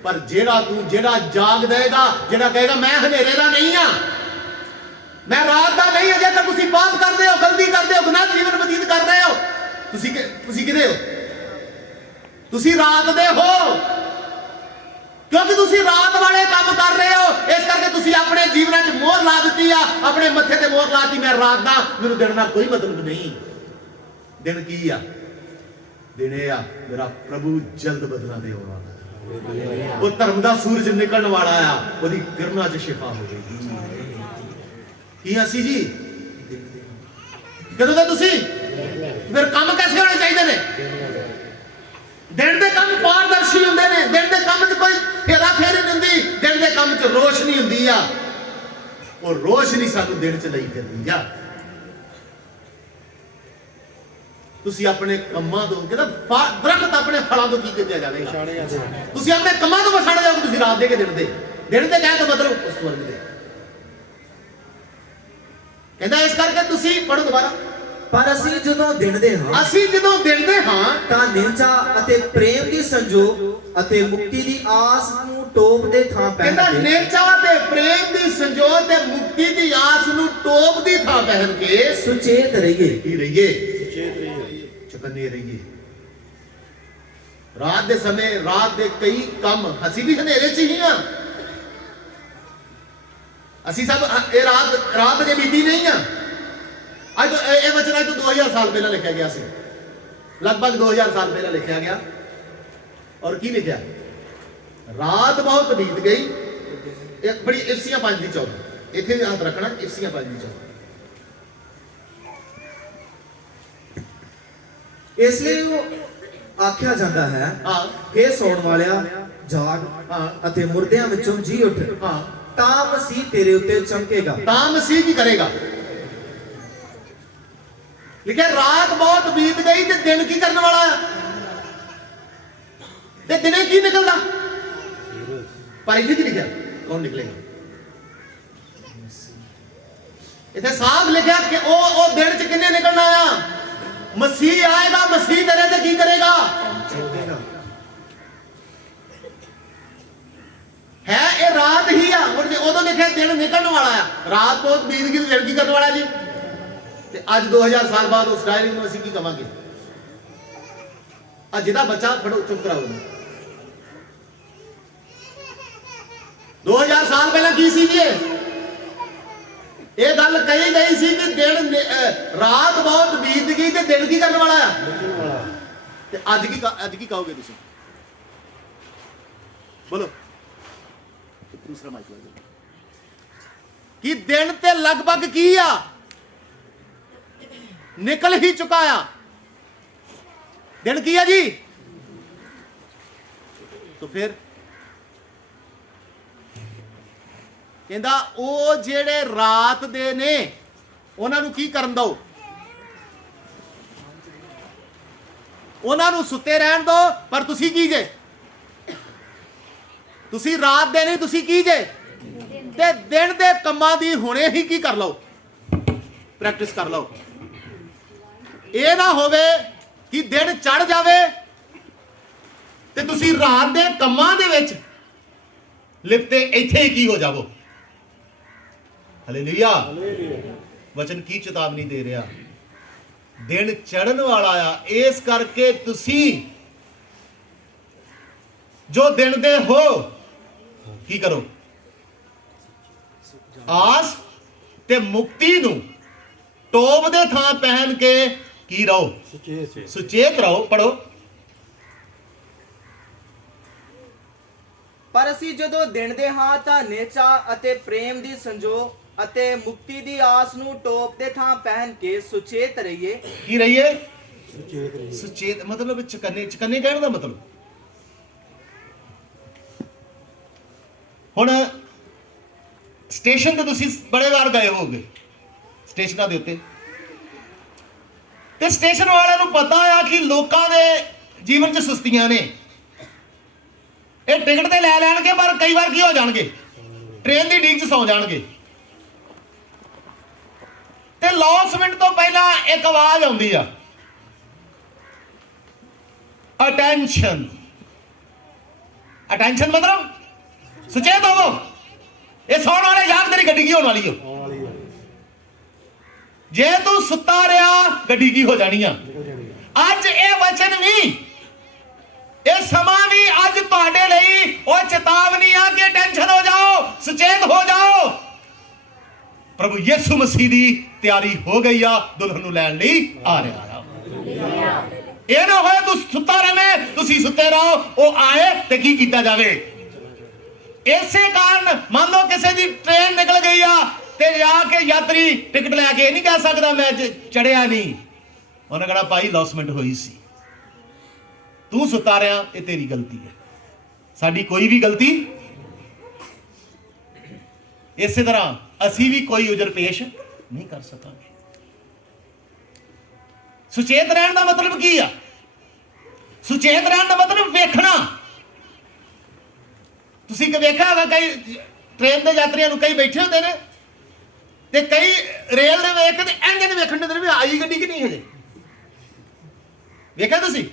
ਪਰ ਜਿਹੜਾ ਜਾਗ ਦੇਗਾ, ਜਿਹੜਾ ਕਹੇਗਾ ਮੈਂ ਹਨੇਰੇ ਦਾ ਨਹੀਂ ਆ, ਮੈਂ ਰਾਤ ਦਾ ਨਹੀਂ। ਅਜੇ ਤੱਕ ਤੁਸੀਂ ਪਾਪ ਕਰਦੇ ਹੋ, ਗਲਤੀ ਕਰਦੇ ਹੋ, ਗੁਨਾਹ ਜੀਵਨ ਬਤੀਤ ਕਰ ਰਹੇ ਹੋ। ਤੁਸੀਂ ਕਿਹਦੇ ਹੋ? ਤੁਸੀਂ ਰਾਤ ਦੇ ਹੋ, ਕਿਉਂਕਿ ਤੁਸੀਂ ਰਾਤ ਵਾਲੇ ਕੰਮ ਕਰ ਰਹੇ ਹੋ। ਇਸ ਕਰਕੇ ਤੁਸੀਂ ਆਪਣੇ ਜੀਵਨਾਂ 'ਚ ਮੋਹਰ ਲਾ ਦਿੱਤੀ ਆ, ਆਪਣੇ ਮੱਥੇ ਤੇ ਮੋਹਰ ਲਾਤੀ, ਮੈਂ ਰਾਤ ਦਾ, ਮੈਨੂੰ ਦਿਨ ਦਾ ਕੋਈ ਮਤਲਬ ਨਹੀਂ। ਦਿਨ ਕੀ ਆ? ਦਿਨ ਇਹ ਆ ਮੇਰਾ ਪ੍ਰਭੂ ਜਲਦ ਬਦਲਾ ਦੇ ਆਉਣਾ। ਉਹ ਧਰਮ ਦਾ ਸੂਰਜ ਨਿਕਲਣ ਵਾਲਾ ਆ, ਉਹਦੀ ਕਿਰਨਾਂ 'ਚ ਸ਼ਿਫਾ ਹੋਵੇਗੀ। ਕੀ ਅਸੀਂ ਜੀ ਕਦੋਂ ਦਾ ਤੁਸੀਂ ਫਿਰ ਕੰਮ ਕੈਸੇ ਹੋਣੇ ਚਾਹੀਦੇ ਨੇ? ਦਿਨ ਦੇ ਕੰਮ ਪਾਰਦਰਸ਼ੀ ਹੁੰਦੇ ਨੇ। ਦਿਨ ਦੇ ਕੰਮ 'ਚ ਕੋਈ ਫੇਰਾ ਫੇਰੀ ਨਹੀਂ ਹੁੰਦੀ। ਦਿਨ ਦੇ ਕੰਮ 'ਚ ਰੋਸ਼ਨੀ ਹੁੰਦੀ ਆ। ਉਹ ਰੋਸ਼ਨੀ ਸਾਨੂੰ ਦਿਨ 'ਚ ਲਈ ਜਾਂਦੀ ਆ। ਤੁਸੀਂ ਆਪਣੇ ਕੰਮਾਂ ਤੋਂ ਕਹਿੰਦਾ ਦਰਖਤ ਆਪਣੇ ਫਲਾਂ ਤੋਂ ਕੀ ਕੀਤਾ ਜਾਵੇਗਾ? ਤੁਸੀਂ ਆਪਣੇ ਕੰਮਾਂ ਤੋਂ ਪਛਾਣ ਜਾਓਗੇ। ਤੁਸੀਂ ਰਾਤ ਦੇ ਕੇ ਦਿਨ ਦੇ ਕਹਿ ਤਾਂ ਮਤਲਬ ਉਸ ਵਰਗ ਦੇ। ਕਹਿੰਦਾ ਇਸ ਕਰਕੇ ਤੁਸੀਂ ਪੜੋ ਦੁਬਾਰਾ। ਪਰ ਅਸੀਂ ਜਦੋਂ ਦਿਨ ਦੇ ਹਾਂ, ਅਸੀਂ ਜਦੋਂ ਦਿਨ ਦੇ ਹਾਂ ਤਾਂ ਨਿਰਚਾ ਅਤੇ ਪ੍ਰੇਮ ਦੀ ਸੰਜੋਗ ਅਤੇ ਮੁਕਤੀ ਦੀ ਆਸ ਨੂੰ ਟੋਪ ਦੇ ਥਾਂ ਪਹਿਨ ਕਹਿੰਦਾ ਕੇ, ਨਿਰਚਾ ਤੇ ਪ੍ਰੇਮ ਦੀ ਸੰਜੋਗ ਤੇ ਮੁਕਤੀ ਦੀ ਆਸ ਨੂੰ ਟੋਪ ਦੀ ਥਾਂ ਪਹਿਨ ਕੇ ਸੁਚੇਤ ਰਹੀਏ। ਕੀ ਰਹੀਏ? ਚੁਕੰਨੇ ਰਹੀਏ। ਰਾਤ ਦੇ ਸਮੇਂ ਰਾਤ ਦੇ ਕਈ ਕੰਮ, ਅਸੀਂ ਵੀ ਹਨੇਰੇ 'ਚ ਹੀ ਆ। ਅਸੀਂ ਸਭ ਇਹ ਰਾਤ ਦੇ ਬੀਤੀ ਨਹੀਂ ਆ। ਅੱਜ ਇਹ ਵਚਨ ਤੋਂ 2000 ਸਾਲ ਪਹਿਲਾਂ ਲਿਖਿਆ ਗਿਆ ਸੀ, ਲਗਭਗ 2000 ਸਾਲ ਪਹਿਲਾਂ ਲਿਖਿਆ ਗਿਆ। ਔਰ ਕੀ ਲਿਖਿਆ? ਰਾਤ ਬਹੁਤ ਬੀਤ ਗਈ। ਇੱਕ ਬੜੀ ਇਫਸੀਆਂ 5 ਦੀ 14, ਇੱਥੇ ਯਾਦ ਰੱਖਣਾ, ਇਫਸੀਆਂ 5 ਦੀ 14। ਇਸ ਲਈ ਉਹ ਆਖਿਆ ਜਾਂਦਾ ਹੈ, ਹਾਂ, हे ਸੌਣ ਵਾਲਿਆ ਜਾਗ, ਹਾਂ, ਅਤੇ ਮੁਰਦਿਆਂ ਵਿੱਚੋਂ ਜੀ ਉੱਠ, ਹਾਂ। ਤਾਂ ਮਸੀਹ ਤੇਰੇ ਉੱਤੇ ਚਮਕੇਗਾ। ਤਾਂ ਮਸੀਹ ਕੀ ਕਰੇਗਾ? ਲਿਖਿਆ ਰਾਤ ਬਹੁਤ ਬੀਤ ਗਈ ਤੇ ਦਿਨ ਕੀ ਕਰਨ ਵਾਲਾ ਹੈ? ਤੇ ਦਿਨੇ ਕੀ ਨਿਕਲਦਾ? ਪਰ ਇੱਥੇ ਕੀ ਲਿਖਿਆ? ਕੌਣ ਨਿਕਲੇਗਾ? ਇੱਥੇ ਸਾਫ਼ ਲਿਖਿਆ ਕਿ ਉਹ ਦਿਨ ਚ ਕਿੰਨੇ ਨਿਕਲਣਾ ਆ? ਮਸੀਹ ਆਏਗਾ। ਮਸੀਹ ਤੇਰੇ ਤੇ ਕੀ ਕਰੇਗਾ? ਚਮਕੇਗਾ। ਹੈ ਇਹ ਰਾਤ ਹੀ ਆ। ਉਦੋਂ ਲਿਖਿਆ ਦਿਨ ਨਿਕਲਣ ਵਾਲਾ ਆ। ਰਾਤ ਬਹੁਤ ਬੀਤ ਗਈ ਤੇ ਦਿਨ ਕੀ ਕਰਨ ਵਾਲਾ ਜੀ? ਤੇ ਅੱਜ 2000 ਸਾਲ ਬਾਅਦ ਉਸ ਡਾਇਰੀ ਨੂੰ ਅਸੀਂ ਕੀ ਕਵਾਂਗੇ? ਅੱਜ ਜਿਹਦਾ ਬੱਚਾ ਫੜੋ, ਚੁੱਪ ਕਰਾਓ। 2000 ਸਾਲ ਪਹਿਲਾਂ ਕੀ ਸੀ ਜੀ? ਇਹ ਗੱਲ ਕਹੀ ਗਈ ਸੀ ਕਿ ਦਿਨ ਰਾਤ ਬਹੁਤ ਬੀਤ ਗਈ ਤੇ ਦਿਨ ਕੀ ਕਰਨ ਵਾਲਾ ਆ? ਤੇ ਅੱਜ ਕੀ ਕਹੋਗੇ ਤੁਸੀਂ? ਬੋਲੋ। ਦੂਸਰਾ ਮਾਈਕ ਲਾ ਦਿਓ। ਕਿ ਦਿਨ ਤੇ ਲਗਭਗ ਕੀ ਆ? ਨਿਕਲ ਹੀ ਚੁੱਕਾ ਆ। ਦਿਨ ਕੀ ਆ ਜੀ? तो फिर ਕਹਿੰਦਾ ਉਹ ਜਿਹੜੇ ਰਾਤ ਦੇ ਨੇ ਉਹਨਾਂ ਨੂੰ ਕੀ ਕਰਨ ਦੋ? ਉਹਨਾਂ ਨੂੰ ਸੁੱਤੇ ਰਹਿਣ ਦੋ। ਪਰ ਤੁਸੀਂ ਕੀ ਜੇ? ਤੁਸੀਂ ਰਾਤ ਦੇ ਨਹੀਂ, ਤੁਸੀਂ ਕੀ ਜੇ? ਤੇ ਦਿਨ ਦੇ ਕੰਮਾਂ ਦੀ ਹੁਣੇ ਹੀ ਕੀ ਕਰ ਲਓ? ਪ੍ਰੈਕਟਿਸ ਕਰ ਲਓ। ਇਹ ਨਾ ਹੋਵੇ ਕਿ ਦਿਨ ਚੜ ਜਾਵੇ ਤੇ ਤੁਸੀਂ ਰਾਤ ਦੇ ਕੰਮਾਂ ਦੇ ਵਿੱਚ ਲਿਪਤੇ ਇੱਥੇ ਹੀ ਕੀ ਹੋ ਜਾਵੋ? ਹਾਲੇਲੂਇਆ। ਵਚਨ ਕੀ ਚੇਤਾਵਨੀ ਦੇ ਰਿਹਾ? ਦਿਨ ਚੜਨ ਵਾਲਾ ਆ, ਇਸ ਕਰਕੇ ਤੁਸੀਂ ਜੋ ਦਿਨ ਦੇ ਹੋ ਕੀ ਕਰੋ? ਆਸ ਤੇ ਮੁਕਤੀ ਨੂੰ ਟੋਪ ਦੇ ਥਾਂ ਪਹਿਨ ਕੇ ਕੀ ਰਹੋ? ਸੁਚੇਤ ਰਹੋ। ਪੜੋ। ਪਰ ਅਸੀਂ ਜਦੋਂ ਦਿਨ ਦੇ ਹਾਂ ਤਾਂ ਨੇਚਾ ਅਤੇ ਪ੍ਰੇਮ ਦੀ ਸੰਜੋਗ ਅਤੇ ਮੁਕਤੀ ਦੀ ਆਸ ਨੂੰ ਟੋਪ ਦੇ ਥਾਂ ਪਹਿਨ ਕੇ ਸੁਚੇਤ ਰਹੀਏ। ਕੀ ਰਹੀਏ? ਸੁਚੇਤ ਮਤਲਬ ਚਕੰਨੇ ਕਹਿਣ ਦਾ ਮਤਲਬ ਹੁਣ ਸਟੇਸ਼ਨ ਤੇ ਤੁਸੀਂ ਬੜੇ ਵਾਰ ਗਏ ਹੋਗੇ, ਸਟੇਸ਼ਨਾਂ ਦੇ ਉੱਤੇ, ਤੇ ਸਟੇਸ਼ਨ ਵਾਲਿਆਂ ਨੂੰ ਪਤਾ ਆ ਕਿ ਲੋਕਾਂ ਦੇ ਜੀਵਨ 'ਚ ਸੁਸਤੀਆਂ ਨੇ। ਇਹ ਟਿਕਟ ਤੇ ਲੈ ਲੈਣਗੇ, ਪਰ ਕਈ ਵਾਰ ਕੀ ਹੋ ਜਾਣਗੇ? ਟ੍ਰੇਨ ਦੀ ਡੀਕ 'ਚ ਸੌ ਜਾਣਗੇ। ਤੇ ਲੌਸਮੈਂਟ ਤੋਂ ਪਹਿਲਾਂ ਇੱਕ ਆਵਾਜ਼ ਆਉਂਦੀ ਆ, ਅਟੈਂਸ਼ਨ। ਅਟੈਂਸ਼ਨ ਮਤਲਬ ਸੁਚੇਤ ਹੋਵੋ, ਇਹ ਸੌਣ ਵਾਲੇ ਜਾਗ, ਤੇਰੀ ਗੱਡੀ ਕੀ ਹੋਣ ਵਾਲੀ ਹੋ। ਜੇ ਤੂੰ ਸੁੱਤਾ ਰਿਹਾ, ਗੱਡੀ ਕੀ ਹੋ ਜਾਣੀ ਆ। ਅੱਜ ਇਹ ਵਚਨ ਵੀ, ਇਹ ਸਮਾਂ ਵੀ ਅੱਜ ਤੁਹਾਡੇ ਲਈ ਉਹ ਚੇਤਾਵਨੀ ਆ ਕਿ ਟੈਨਸ਼ਨ ਹੋ ਜਾਓ, ਸੁਚੇਤ ਹੋ ਜਾਓ। ਪ੍ਰਭੂ ਯਿਸੂ ਮਸੀਹ ਦੀ ਤਿਆਰੀ ਹੋ ਗਈ ਆ, ਦੁਲਹਨ ਨੂੰ ਲੈਣ ਲਈ ਆ ਰਿਹਾ ਆ। ਇਹ ਨਾ ਹੋਏ ਤੂੰ ਸੁੱਤਾ ਰਹੇ, ਤੁਸੀਂ ਸੁੱਤੇ ਰਹੋ, ਉਹ ਆਏ ਤੇ ਕੀ ਕੀਤਾ ਜਾਵੇ। ਇਸੇ ਕਾਰਨ ਮੰਨ ਲਓ ਕਿਸੇ ਦੀ ਟ੍ਰੇਨ ਨਿਕਲ ਗਈ ਆ ਤੇ ਜਾ ਕੇ ਯਾਤਰੀ ਟਿਕਟ ਲੈ ਕੇ ਇਹ ਨਹੀਂ ਕਹਿ ਸਕਦਾ ਮੈਂ ਚੜਿਆ ਨਹੀਂ। ਉਹਨੇ ਕਹਣਾ ਭਾਈ ਲੌਸਮੈਂਟ ਹੋਈ ਸੀ, ਤੂੰ ਸੁੱਤਾ ਰਿਹਾ, ਇਹ ਤੇਰੀ ਗਲਤੀ ਹੈ, ਸਾਡੀ ਕੋਈ ਵੀ ਗਲਤੀ। ਇਸੇ ਤਰ੍ਹਾਂ ਅਸੀਂ ਵੀ ਕੋਈ ਉਜਰ ਪੇਸ਼ ਨਹੀਂ ਕਰ ਸਕਾਂਗੇ। ਸੁਚੇਤ ਰਹਿਣ ਦਾ ਮਤਲਬ ਕੀ ਆ? ਸੁਚੇਤ ਰਹਿਣ ਦਾ ਮਤਲਬ ਵੇਖਣਾ। ਤੁਸੀਂ ਕਿ ਵੇਖਿਆ ਹੋਗਾ ਕਈ ਟ੍ਰੇਨ ਦੇ ਯਾਤਰੀਆਂ ਨੂੰ, ਕਈ ਬੈਠੇ ਹੁੰਦੇ ਨੇ ਤੇ ਕਈ ਰੇਲ ਦੇ ਵੇਖ ਕੇ ਇੰਜਨ ਵੇਖਣ ਦੇ ਨੇ ਵੀ ਆਈ ਗੱਡੀ ਕਿ ਨਹੀਂ ਹਜੇ। ਵੇਖਿਆ ਤੁਸੀਂ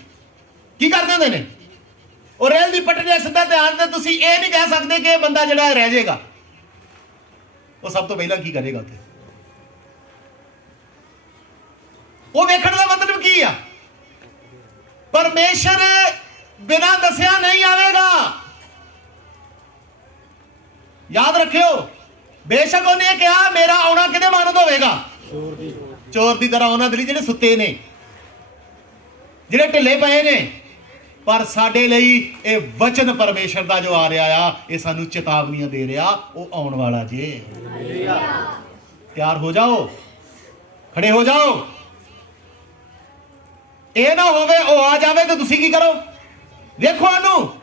ਕੀ ਕਰਦੇ ਹੁੰਦੇ ਨੇ? ਉਹ ਰੇਲ ਦੀ ਪਟੜੀ ਦਾ ਸਿੱਧਾ ਧਿਆਨ ਤੇ ਤੁਸੀਂ ਇਹ ਨਹੀਂ ਕਹਿ ਸਕਦੇ ਕਿ ਇਹ ਬੰਦਾ ਜਿਹੜਾ ਰਹਿ ਜਾਏਗਾ। ਉਹ ਸਭ ਤੋਂ ਪਹਿਲਾਂ ਕੀ ਕਰੇਗਾ ਉੱਥੇ? ਉਹ ਵੇਖਣ ਦਾ ਮਤਲਬ ਕੀ ਆ? ਪਰਮੇਸ਼ਰ ਬਿਨਾਂ ਦੱਸਿਆ ਨਹੀਂ ਆਵੇਗਾ। ਯਾਦ ਰੱਖਿਓ, ਬੇਸ਼ੱਕ ਉਹਨੇ ਕਿਹਾ ਮੇਰਾ ਆਉਣਾ ਕਿਹਦੇ ਮਾਨਤ ਹੋਵੇਗਾ? ਚੋਰ ਦੀ ਤਰ੍ਹਾਂ ਉਹਨਾਂ ਦੇ ਲਈ ਜਿਹੜੇ ਸੁੱਤੇ ਨੇ, ਜਿਹੜੇ ਢਿੱਲੇ ਪਏ ਨੇ। ਪਰ ਸਾਡੇ ਲਈ ਇਹ ਵਚਨ ਪਰਮੇਸ਼ਰ ਦਾ ਜੋ ਆ ਰਿਹਾ ਆ, ਇਹ ਸਾਨੂੰ ਚੇਤਾਵਨੀਆਂ ਦੇ ਰਿਹਾ, ਉਹ ਆਉਣ ਵਾਲਾ ਜੇ। ਤਿਆਰ ਹੋ ਜਾਓ, ਖੜੇ ਹੋ ਜਾਓ। ਇਹ ਨਾ ਹੋਵੇ ਉਹ ਆ ਜਾਵੇ ਤੇ ਤੁਸੀਂ ਕੀ ਕਰੋ? ਵੇਖੋ ਉਹਨੂੰ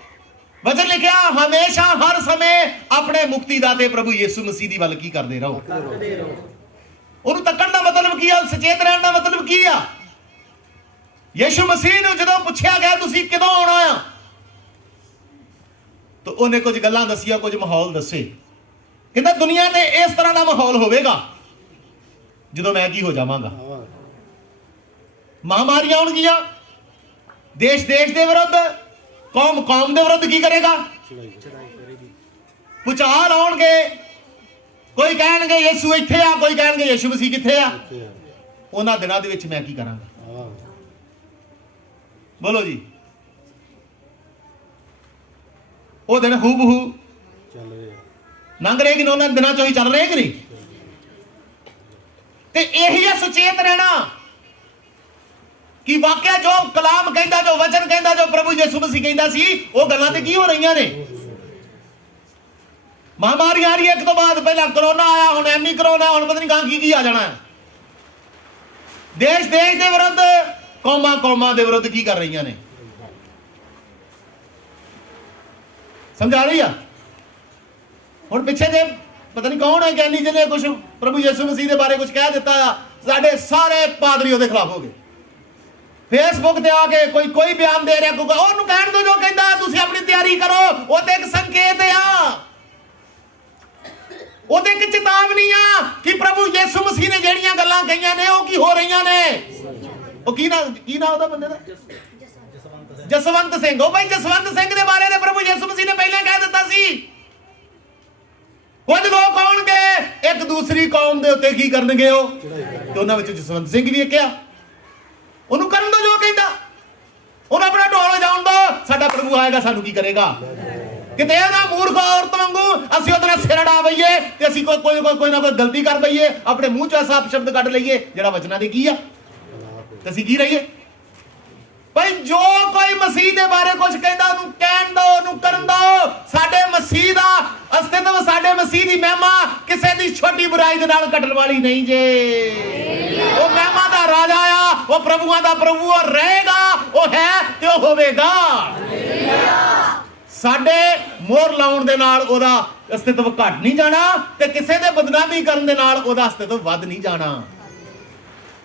ਵਚਨ ਲਿਖਿਆ, ਹਮੇਸ਼ਾ ਹਰ ਸਮੇਂ ਆਪਣੇ ਮੁਕਤੀ ਦਾਤੇ ਪ੍ਰਭੂ ਯਿਸੂ ਮਸੀਹ ਦੀ ਵੱਲ ਕੀ ਕਰਦੇ ਰਹੋ। ਉਹਨੂੰ ਤੱਕਣ ਦਾ ਮਤਲਬ ਕੀ ਆ? ਸੁਚੇਤ ਰਹਿਣ ਦਾ ਮਤਲਬ ਕੀ ਆ? ਯਿਸੂ ਮਸੀਹ ਨੂੰ ਜਦੋਂ ਪੁੱਛਿਆ ਗਿਆ ਤੁਸੀਂ ਕਦੋਂ ਆਉਣਾ ਆ, ਤਾਂ ਉਹਨੇ ਕੁਝ ਗੱਲਾਂ ਦੱਸੀਆਂ, ਕੁਝ ਮਾਹੌਲ ਦੱਸੇ। ਕਹਿੰਦਾ ਦੁਨੀਆ ਤੇ ਇਸ ਤਰ੍ਹਾਂ ਦਾ ਮਾਹੌਲ ਹੋਵੇਗਾ ਜਦੋਂ ਮੈਂ ਕੀ ਹੋ ਜਾਵਾਂਗਾ। ਮਹਾਮਾਰੀਆਂ ਆਉਣਗੀਆਂ, ਦੇਸ਼ ਦੇਸ਼ ਦੇ ਵਿਰੁੱਧ, ਕੌਮ ਕੌਮ ਦੇ ਵਿਰੁੱਧ ਕੀ ਕਰੇਗਾ? ਭੁਚਾਲ ਆਉਣਗੇ। ਕੋਈ ਕਹਿਣਗੇ ਯਿਸੂ ਇੱਥੇ ਆ, ਕੋਈ ਕਹਿਣਗੇ ਯਿਸੂ ਮਸੀਹ ਕਿੱਥੇ ਆ। ਉਹਨਾਂ ਦਿਨਾਂ ਦੇ ਵਿੱਚ ਮੈਂ ਕੀ ਕਰਾਂਗਾ? ਬੋਲੋ ਜੀ। ਉਹ ਦਿਨ ਹੂਬਹੂ ਲੰਘ ਰਹੇ ਕਿ ਉਹਨਾਂ ਦਿਨਾਂ ਚੋਂ ਹੀ ਚੱਲ ਰਹੇ ਕਿ ਨਹੀਂ? ਤੇ ਇਹੀ ਹੈ ਸੁਚੇਤ ਰਹਿਣਾ ਕਿ ਵਾਕਿਆ ਜੋ ਕਲਾਮ ਕਹਿੰਦਾ, ਜੋ ਵਚਨ ਕਹਿੰਦਾ, ਜੋ ਪ੍ਰਭੂ ਯਿਸੂ ਮਸੀਹ ਕਹਿੰਦਾ ਸੀ, ਉਹ ਗੱਲਾਂ ਤੇ ਕੀ ਹੋ ਰਹੀਆਂ ਨੇ। ਮਹਾਮਾਰੀ ਆ ਰਹੀ ਹੈ ਇੱਕ ਤੋਂ ਬਾਅਦ, ਪਹਿਲਾਂ ਕਰੋਨਾ ਆਇਆ, ਹੁਣ ਐਮੀ ਕਰੋਨਾ, ਹੁਣ ਪਤਾ ਨਹੀਂ ਗਾਂ ਕੀ ਆ ਜਾਣਾ। ਦੇਸ਼ ਦੇਸ਼ ਦੇ ਵਿਰੁੱਧ, ਕੌਮਾਂ ਕੌਮਾਂ ਦੇ ਵਿਰੁੱਧ ਕੀ ਕਰ ਰਹੀਆਂ ਨੇ। ਸਮਝਾ ਰਹੀ ਆ? ਹੁਣ ਪਿੱਛੇ ਜੇ ਪਤਾ ਨਹੀਂ ਕੌਣ ਹੈ ਗਿਆਨੀ ਜਿਹਨੇ ਕੁਝ ਪ੍ਰਭੂ ਯਿਸੂ ਮਸੀਹ ਦੇ ਬਾਰੇ ਕੁਝ ਕਹਿ ਦਿੱਤਾ ਆ, ਸਾਡੇ ਸਾਰੇ ਪਾਦਰੀ ਉਹਦੇ ਖਿਲਾਫ ਹੋ ਗਏ। ਫੇਸਬੁੱਕ ਤੇ ਆ ਕੇ ਕੋਈ ਬਿਆਨ ਦੇ ਰਿਹਾ, ਕੋਈ ਉਹਨੂੰ ਕਹਿਣ ਦੋ ਜੋ ਕਹਿੰਦਾ, ਤੁਸੀਂ ਆਪਣੀ ਤਿਆਰੀ ਕਰੋ। ਉਹ ਤੇ ਇੱਕ ਸੰਕੇਤ ਆ, ਉਹਦੇ ਇੱਕ ਚੇਤਾਵਨੀ ਆ ਕਿ ਪ੍ਰਭੂ ਯਿਸੂ ਮਸੀਹ ਨੇ ਜਿਹੜੀਆਂ ਗੱਲਾਂ ਕਹੀਆਂ ਨੇ ਉਹ ਕੀ ਹੋ ਰਹੀਆਂ ਨੇ। ਉਹ ਕੀ ਨਾ ਉਹਦਾ ਬੰਦੇ ਦਾ? ਜਸਵੰਤ ਸਿੰਘ। ਉਹ ਭਾਈ ਜਸਵੰਤ ਸਿੰਘ ਦੇ ਬਾਰੇ ਤੇ ਪ੍ਰਭੂ ਯਿਸੂ ਮਸੀਹ ਨੇ ਪਹਿਲਾਂ ਕਹਿ ਦਿੱਤਾ ਸੀ। ਕੁਝ ਲੋਕ ਆਉਣਗੇ ਇੱਕ ਦੂਸਰੀ ਕੌਮ ਦੇ ਉੱਤੇ ਕੀ ਕਰਨਗੇ ਉਹ, ਤੇ ਉਹਨਾਂ ਵਿੱਚ ਜਸਵੰਤ ਸਿੰਘ ਵੀ ਇੱਕ ਆ। ਉਹਨੂੰ ਕਰਨ ਦੋ ਜੋ ਕਹਿੰਦਾ, ਉਹਨੂੰ ਆਪਣਾ ਢੋਲ ਵਜਾਉਣ ਦੋ, ਸਾਡਾ ਪ੍ਰਭੂ ਆਏਗਾ ਸਾਨੂੰ ਕੀ ਕਰੇਗਾ। ਕਿਤੇ ਨਾ ਮੂਰਖ ਔਰਤ ਵਾਂਗੂ ਅਸੀਂ ਉਹਦੇ ਨਾਲ ਸਿਰ ਅੜਾ ਬਈਏ ਤੇ ਅਸੀਂ ਕੋਈ ਨਾ ਕੋਈ ਗਲਤੀ ਕਰ ਬਈਏ, ਆਪਣੇ ਮੂੰਹ ਚੋਂ ਐਸਾ ਸ਼ਬਦ ਕੱਢ ਲਈਏ ਜਿਹੜਾ ਵਚਨਾਂ ਦੇ ਕੀ ਆ, ਤੇ ਅਸੀਂ ਕੀ ਰਹੀਏ। ਭਾਈ ਜੋ ਕੋਈ ਮਸੀਹ ਦੇ ਬਾਰੇ ਕੁਝ ਕਹਿੰਦਾ ਉਹਨੂੰ ਕਹਿਣ ਦੋ, ਉਹਨੂੰ ਕਰਨ ਦੋ। ਸਾਡੇ ਮਸੀਹ ਦਾ ਅਸਤਿਤਵ, ਸਾਡੇ ਮਸੀਹ ਦੀ ਮਹਿਮਾ ਕਿਸੇ ਦੀ ਛੋਟੀ ਬੁਰਾਈ ਦੇ ਨਾਲ ਘਟਣ ਵਾਲੀ ਨਹੀਂ ਜੇ। ਉਹ ਮਹਿਮਾ ਦਾ ਰਾਜਾ ਆ, ਉਹ ਪ੍ਰਭੂਆਂ ਦਾ ਪ੍ਰਭੂ, ਉਹ ਰਹੇਗਾ, ਉਹ ਹੈ ਤੇ ਉਹ ਹੋਵੇਗਾ। ਸਾਡੇ ਮੋਹਰ ਲਾਉਣ ਦੇ ਨਾਲ ਉਹਦਾ ਅਸਤਿਤਵ ਘਟ ਨਹੀਂ ਜਾਣਾ, ਤੇ ਕਿਸੇ ਦੇ ਬਦਨਾਮੀ ਕਰਨ ਦੇ ਨਾਲ ਉਹਦਾ ਅਸਤਿਤਵ ਵੱਧ ਨਹੀਂ ਜਾਣਾ।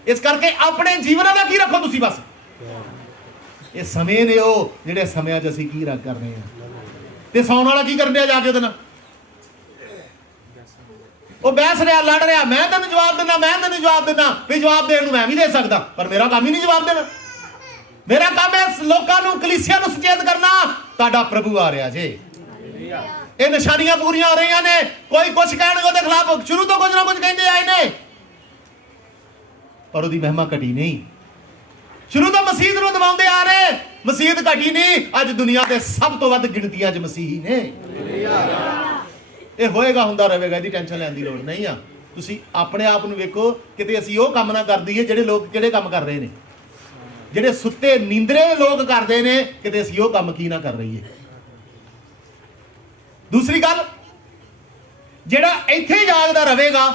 ਇਸ ਕਰਕੇ ਆਪਣੇ ਜੀਵਨਾਂ ਦਾ ਕੀ ਰੱਖੋ ਤੁਸੀਂ ਬਸ। ਇਹ ਸਮੇਂ ਨੇ ਉਹ ਜਿਹੜੇ ਸਮਿਆਂ 'ਚ ਅਸੀਂ ਕੀ ਰੱਖ ਕਰ ਰਹੇ ਹਾਂ, ਤੇ ਸੌਣ ਵਾਲਾ ਕੀ ਕਰਨ ਡਿਆ ਜਾ ਕੇ ਉਹਦੇ ਨਾਲ। ਉਹ ਬਹਿਸ ਰਿਹਾ, ਲੜ ਰਿਹਾ, ਮੈਂ ਤੈਨੂੰ ਜਵਾਬ ਦਿੰਦਾ, ਮੈਂ ਤੈਨੂੰ ਜਵਾਬ ਦਿੰਦਾ। ਵੀ ਜਵਾਬ ਦੇਣ ਨੂੰ ਮੈਂ ਵੀ ਦੇ ਸਕਦਾ, ਪਰ ਮੇਰਾ ਕੰਮ ਹੀ ਨਹੀਂ ਜਵਾਬ ਦੇਣਾ। ਮੇਰਾ ਕੰਮ ਹੈ ਲੋਕਾਂ ਨੂੰ, ਕਲੀਸਿਆ ਨੂੰ ਸੁਚੇਤ ਕਰਨਾ, ਤੁਹਾਡਾ ਪ੍ਰਭੂ ਆ ਰਿਹਾ ਜੇ। ਇਹ ਨਿਸ਼ਾਨੀਆਂ ਪੂਰੀਆਂ ਹੋ ਰਹੀਆਂ ਨੇ। ਕੋਈ ਕੁਛ ਕਹਿਣਗੇ ਉਹਦੇ ਖਿਲਾਫ, ਸ਼ੁਰੂ ਤੋਂ ਕੁਝ ਨਾ ਕੁਝ ਕਹਿੰਦੇ ਆਏ ਨੇ, ਪਰ ਉਹਦੀ ਮਹਿਮਾ ਘਟੀ ਨਹੀਂ। ਸ਼ੁਰੂ ਤੋਂ ਮਸੀਹ ਨੂੰ ਦਬਾਉਂਦੇ ਆ ਰਹੇ, ਮਸੀਤ ਘਟੀ ਨਹੀਂ। ਅੱਜ ਦੁਨੀਆ ਦੇ ਸਭ ਤੋਂ ਵੱਧ ਗਿਣਤੀਆਂ 'ਚ ਮਸੀਹੀ ਨੇ। ਇਹ ਹੋਏਗਾ, ਹੁੰਦਾ ਰਹੇਗਾ, ਇਹਦੀ ਟੈਨਸ਼ਨ ਲੈਣ ਦੀ ਲੋੜ ਨਹੀਂ ਆ। ਤੁਸੀਂ ਆਪਣੇ ਆਪ ਨੂੰ ਵੇਖੋ, ਕਿਤੇ ਅਸੀਂ ਉਹ ਕੰਮ ਨਾ ਕਰ ਦਈਏ ਜਿਹੜੇ ਲੋਕ ਕਿਹੜੇ ਕੰਮ ਕਰ ਰਹੇ ਨੇ, ਜਿਹੜੇ ਸੁੱਤੇ ਨੀਂਦਰੇ ਲੋਕ ਕਰਦੇ ਨੇ, ਕਿਤੇ ਅਸੀਂ ਉਹ ਕੰਮ ਕੀ ਨਾ ਕਰ ਰਹੀਏ। ਦੂਸਰੀ ਗੱਲ, ਜਿਹੜਾ ਇੱਥੇ ਜਾਗਦਾ ਰਹੇਗਾ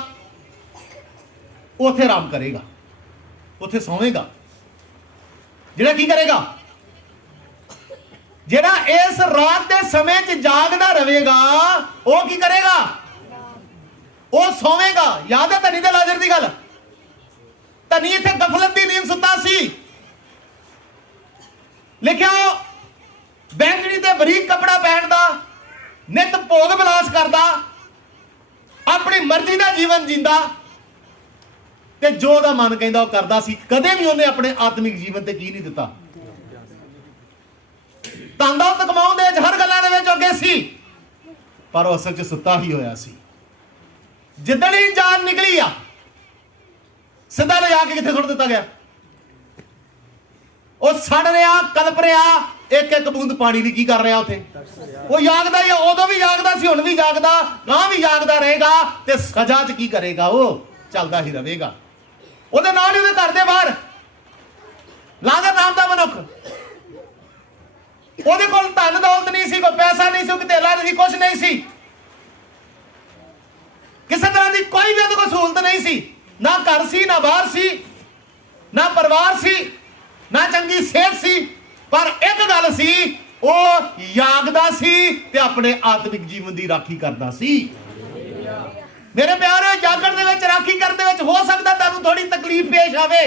ਉੱਥੇ ਆਰਾਮ ਕਰੇਗਾ, ਉੱਥੇ ਸੌਵੇਗਾ। ਜਿਹੜਾ ਕੀ ਕਰੇਗਾ, ਜਿਹੜਾ ਇਸ ਰਾਤ ਦੇ ਸਮੇਂ 'ਚ ਜਾਗਦਾ ਰਹੇਗਾ, ਉਹ ਕੀ ਕਰੇਗਾ, ਉਹ ਸੌਵੇਗਾ। ਯਾਦ ਹੈ ਧਨੀ ਤੇ ਲਾਜ਼ਰ ਦੀ ਗੱਲ। ਧਨੀ ਇੱਥੇ ਗਫਲਤ ਦੀ ਨੀਂਦ ਸੁੱਤਾ ਸੀ। ਲਿਖਿਆ ਬੈਂਗਣੀ ਤੇ ਬਰੀਕ ਕਪੜਾ ਪਹਿਨਦਾ, ਨਿਤ ਭੋਗ ਵਿਲਾਸ ਕਰਦਾ, ਆਪਣੀ ਮਰਜ਼ੀ ਦਾ ਜੀਵਨ ਜੀਂਦਾ, ਤੇ ਜੋ ਉਹਦਾ ਮਨ ਕਹਿੰਦਾ ਉਹ ਕਰਦਾ ਸੀ। ਕਦੇ ਵੀ ਉਹਨੇ ਆਪਣੇ ਆਤਮਿਕ ਜੀਵਨ ਤੇ ਕੀ ਨਹੀਂ ਦਿੱਤਾ। ਧਨ ਦੌਲਤ ਕਮਾਉਣ ਦੇ ਵਿੱਚ, ਹਰ ਗੱਲਾਂ ਦੇ ਵਿੱਚ ਅੱਗੇ ਸੀ, ਪਰ ਉਹ ਅਸਲ 'ਚ ਸੁੱਤਾ ਹੀ ਹੋਇਆ ਸੀ। ਜਿੱਦਣ ਹੀ ਜਾਨ ਨਿਕਲੀ ਆ, ਸਿੱਧਾ ਲਿਜਾ ਕੇ ਕਿੱਥੇ ਸੁੱਟ ਦਿੱਤਾ ਗਿਆ। ਉਹ ਸੜ ਰਿਹਾ, ਕਲਪ ਰਿਹਾ, ਇੱਕ ਇੱਕ ਬੂੰਦ ਪਾਣੀ ਦੀ ਕੀ ਕਰ ਰਿਹਾ ਉੱਥੇ। ਉਹ ਜਾਗਦਾ ਹੀ ਆ, ਉਦੋਂ ਵੀ ਜਾਗਦਾ ਸੀ, ਹੁਣ ਵੀ ਜਾਗਦਾ, ਗਾਂ ਵੀ ਜਾਗਦਾ ਰਹੇਗਾ, ਤੇ ਸਜ਼ਾ 'ਚ ਕੀ ਕਰੇਗਾ, ਉਹ ਚੱਲਦਾ ਹੀ ਰਹੇਗਾ। ਉਹਦੇ ਨਾਲ ਹੀ ਉਹਦੇ ਘਰ ਦੇ ਬਾਹਰ ਲਾਜ਼ਰ ਨਾਮ ਦਾ ਮਨੁੱਖ, ਉਹਦੇ ਕੋਲ ਧਨ ਦੌਲਤ ਨਹੀਂ ਸੀ, ਕੋਈ ਪੈਸਾ ਨਹੀਂ ਸੀ, ਕੋਈ ਧੇਲਾ ਨਹੀਂ ਸੀ, ਕੁਛ ਨਹੀਂ ਸੀ, ਕਿਸੇ ਤਰ੍ਹਾਂ ਦੀ ਕੋਈ ਵੀ ਉਹਦੇ ਕੋਲ ਸਹੂਲਤ ਨਹੀਂ ਸੀ। ਨਾ ਘਰ ਸੀ, ਨਾ ਬਾਹਰ ਸੀ, ਨਾ ਪਰਿਵਾਰ ਸੀ, ਨਾ ਚੰਗੀ ਸਿਹਤ ਸੀ, ਪਰ ਇੱਕ ਗੱਲ ਸੀ, ਉਹ ਜਾਗਦਾ ਸੀ ਤੇ ਆਪਣੇ ਆਤਮਿਕ ਜੀਵਨ ਦੀ ਰਾਖੀ ਕਰਦਾ ਸੀ। ਮੇਰੇ ਪਿਆਰੇ, ਜਾਗਣ ਦੇ ਵਿੱਚ, ਰਾਖੀ ਕਰਨ ਦੇ ਵਿੱਚ ਹੋ ਸਕਦਾ ਤੁਹਾਨੂੰ ਥੋੜੀ ਤਕਲੀਫ ਪੇਸ਼ ਆਵੇ,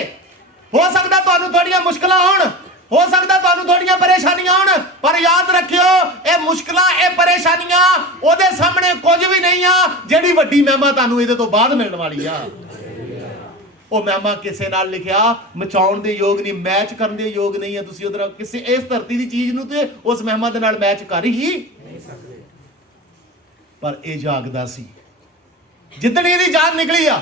ਹੋ ਸਕਦਾ ਤੁਹਾਨੂੰ ਥੋੜੀਆਂ ਮੁਸ਼ਕਲਾਂ ਹੋਣ, ਹੋ ਸਕਦਾ ਤੁਹਾਨੂੰ ਥੋੜੀਆਂ ਪਰੇਸ਼ਾਨੀਆਂ ਹੋਣ, ਪਰ ਯਾਦ ਰੱਖਿਓ, ਇਹ ਮੁਸ਼ਕਲਾਂ, ਇਹ ਪਰੇਸ਼ਾਨੀਆਂ ਉਹਦੇ ਸਾਹਮਣੇ ਕੁਝ ਵੀ ਨਹੀਂ ਆ ਜਿਹੜੀ ਵੱਡੀ ਮਹਿਮਾ ਤੁਹਾਨੂੰ ਇਹਦੇ ਤੋਂ ਬਾਅਦ ਮਿਲਣ ਵਾਲੀ ਆ। ਉਹ ਮਹਿਮਾ ਕਿਸੇ ਨਾਲ ਲਿਖਿਆ ਮਚਾਉਣ ਦੇ ਯੋਗ ਨਹੀਂ, ਮੈਚ ਕਰਨ ਦੇ ਯੋਗ ਨਹੀਂ ਆ। ਤੁਸੀਂ ਉਹਦੇ ਨਾਲ ਕਿਸੇ ਇਸ ਧਰਤੀ ਦੀ ਚੀਜ਼ ਨੂੰ ਤੇ ਉਸ ਮਹਿਮਾ ਦੇ ਨਾਲ ਮੈਚ ਕਰ ਹੀ ਨਹੀਂ ਸਕਦੇ। ਪਰ ਇਹ ਜਾਗਦਾ ਸੀ। ਜਿੱਦਣ ਇਹਦੀ ਜਾਨ ਨਿਕਲੀ ਆ,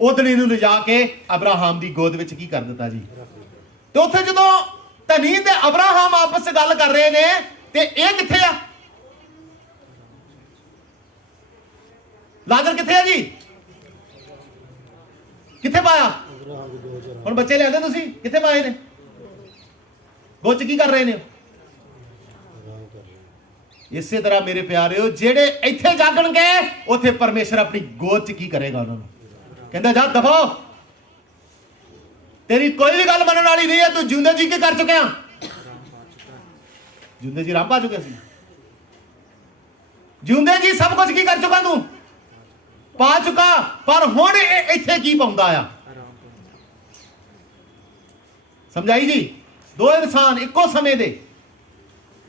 ਉਦਣ ਇਹਨੂੰ ਲਿਜਾ ਕੇ ਅਬਰਾਹਾਮ ਦੀ ਗੋਦ ਵਿੱਚ ਕੀ ਕਰ ਦਿੱਤਾ ਜੀ। ਤੇ ਉੱਥੇ ਜਦੋਂ ਧਨੀ ਤੇ ਅਬਰਾਹਾਮ ਆਪਸ ਵਿੱਚ ਗੱਲ ਕਰ ਰਹੇ ਨੇ, ਤੇ ਇਹ ਕਿੱਥੇ ਆ, ਲਾਜ਼ਰ ਕਿੱਥੇ ਆ ਜੀ, ਕਿੱਥੇ ਪਾਇਆ। ਹੁਣ ਬੱਚੇ ਲਿਆਂਦੇ ਤੁਸੀਂ, ਕਿੱਥੇ ਪਾਏ ਨੇ, ਗੋਦ 'ਚ ਕੀ ਕਰ ਰਹੇ ਨੇ। ਇਸੇ ਤਰ੍ਹਾਂ ਮੇਰੇ ਪਿਆਰਿਓ, ਜਿਹੜੇ ਇੱਥੇ ਜਾਗਣਗੇ ਉੱਥੇ ਪਰਮੇਸ਼ਰ ਆਪਣੀ ਗੋਦ 'ਚ ਕੀ ਕਰੇਗਾ, ਉਹਨਾਂ ਨੂੰ ਕਹਿੰਦਾ ਜਾ ਦਫਾ, ਤੇਰੀ ਕੋਈ ਵੀ ਗੱਲ ਮੰਨਣ ਵਾਲੀ ਨਹੀਂ ਹੈ, ਤੂੰ ਜਿਉਂਦੇ ਜੀ ਕੀ ਕਰ ਚੁੱਕਿਆ। ਜਿਉਂਦੇ ਜੀ ਰਾਮ ਪਾ ਚੁੱਕਿਆ ਸੀ, ਜਿਉਂਦੇ ਜੀ ਸਭ ਕੁਝ ਕੀ ਕਰ ਚੁੱਕਾ, ਤੂੰ ਪਾ ਚੁੱਕਾ, ਪਰ ਹੁਣ ਇੱਥੇ ਕੀ ਪਾਉਂਦਾ ਆ। ਸਮਝਾਈ ਜੀ। ਦੋ ਇਨਸਾਨ ਇੱਕੋ ਸਮੇਂ ਦੇ,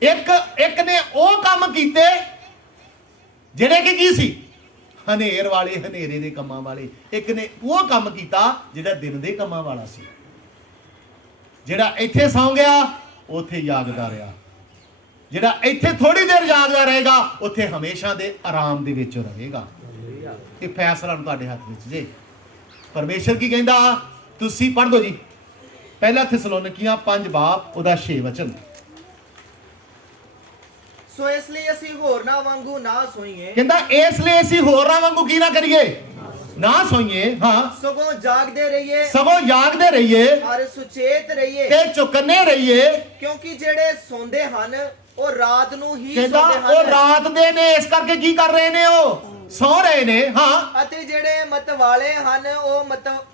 ਇੱਕ ਨੇ ਉਹ ਕੰਮ ਕੀਤੇ ਜਿਹੜੇ ਕਿ ਕੀ ਸੀ, ਹਨੇਰ ਵਾਲੇ, ਹਨੇਰੇ ਦੇ ਕੰਮਾਂ ਵਾਲੇ। ਇੱਕ ਨੇ ਉਹ ਕੰਮ ਕੀਤਾ ਜਿਹੜਾ ਦਿਨ ਦੇ ਕੰਮਾਂ ਵਾਲਾ ਸੀ। ਜਿਹੜਾ ਇੱਥੇ ਸੌਂ ਗਿਆ ਉੱਥੇ ਜਾਗਦਾ ਰਿਹਾ। ਜਿਹੜਾ ਇੱਥੇ ਥੋੜੀ ਦੇਰ ਜਾਗਦਾ ਰਹੇਗਾ ਉੱਥੇ ਹਮੇਸ਼ਾ ਦੇ ਆਰਾਮ ਦੇ ਵਿੱਚ ਰਹੇਗਾ। ਇਹ ਫੈਸਲਾ ਨੂੰ ਤੁਹਾਡੇ ਹੱਥ ਵਿੱਚ ਜੇ। ਪਰਮੇਸ਼ਰ ਕੀ ਕਹਿੰਦਾ, ਤੁਸੀਂ ਪੜ੍ਹ ਦਿਓ ਜੀ ਪਹਿਲਾ ਥੈਸਲੋਨੀਕੀਆਂ 5 ਬਾਬ ਉਹਦਾ 6 ਵਚਨ। ਸੋ ਇਸ ਲਈ ਅਸੀਂ ਹੋਰਨਾਂ ਵਾਂਗੂ ਨਾ ਸੋਈਏ, ਕਹਿੰਦਾ ਇਸ ਲਈ ਅਸੀਂ ਹੋਰਾਂ ਵਾਂਗੂ ਕੀ ਨਾ ਕਰੀਏ, ਨਾ ਸੋਈਏ, ਹਾਂ ਸਗੋਂ ਜਾਗਦੇ ਰਹੀਏ ਸਗੋਂ ਜਾਗਦੇ ਰਹੀਏ ਔਰ ਸੁਚੇਤ ਰਹੀਏ, ਤੇ ਚੁਕੰਨੇ ਰਹੀਏ। ਕਿਉਂਕਿ ਜਿਹੜੇ ਸੌਂਦੇ ਹਨ ਉਹ ਰਾਤ ਨੂੰ ਹੀ ਕਹਿੰਦਾ ਸੌਂਦੇ ਉਹ ਹਨ, ਰਾਤ ਦੇ ਨੇ, ਇਸ ਕਰਕੇ ਕੀ ਕਰ ਰਹੇ ਨੇ, ਉਹ ਸੌ ਰਹੇ ਨੇ। ਹਾਂ, ਅਤੇ ਜਿਹੜੇ ਮਤਵਾਲੇ ਹਨ ਉਹ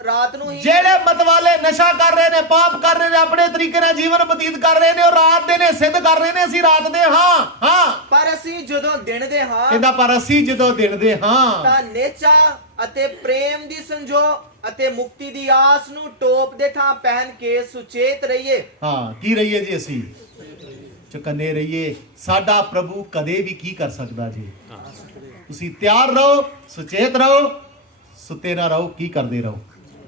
ਰਾਤ ਨੂੰ ਹੀ, ਜਿਹੜੇ ਮਤਵਾਲੇ ਨਸ਼ਾ ਕਰ ਰਹੇ ਨੇ, ਪਾਪ ਕਰ ਰਹੇ ਨੇ, ਆਪਣੇ ਤਰੀਕੇ ਨਾਲ ਜੀਵਨ ਬਤੀਤ ਕਰ ਰਹੇ ਨੇ, ਉਹ ਰਾਤ ਦੇ ਨੇ, ਸਿੱਧ ਕਰ ਰਹੇ ਨੇ ਅਸੀਂ ਰਾਤ ਦੇ ਹਾਂ। ਹਾਂ, ਪਰ ਅਸੀਂ ਜਦੋਂ ਦਿਨ ਦੇ ਹਾਂ ਕਹਿੰਦਾ ਪਰ ਅਸੀਂ ਜਦੋਂ ਦਿਨ ਦੇ ਹਾਂ ਤਾਂ ਨੇਚਾ ਅਤੇ ਪ੍ਰੇਮ ਦੀ ਸੰਜੋ ਅਤੇ ਮੁਕਤੀ ਦੀ ਆਸ ਨੂੰ ਟੋਪ ਦੇ ਥਾਂ ਪਹਿਨ ਕੇ ਸੁਚੇਤ ਰਹੀਏ। ਹਾਂ, ਕੀ ਰਹੀਏ ਜੀ, ਅਸੀਂ ਚੁਕੰਨੇ ਰਹੀਏ। ਸਾਡਾ ਪ੍ਰਭੂ ਕਦੇ ਵੀ ਕੀ ਕਰ ਸਕਦਾ ਜੀ। ਤੁਸੀਂ ਤਿਆਰ ਰਹੋ, ਸੁਚੇਤ ਰਹੋ, ਸੁੱਤੇ ਨਾ ਰਹੋ, ਕੀ ਕਰਦੇ ਰਹੋ,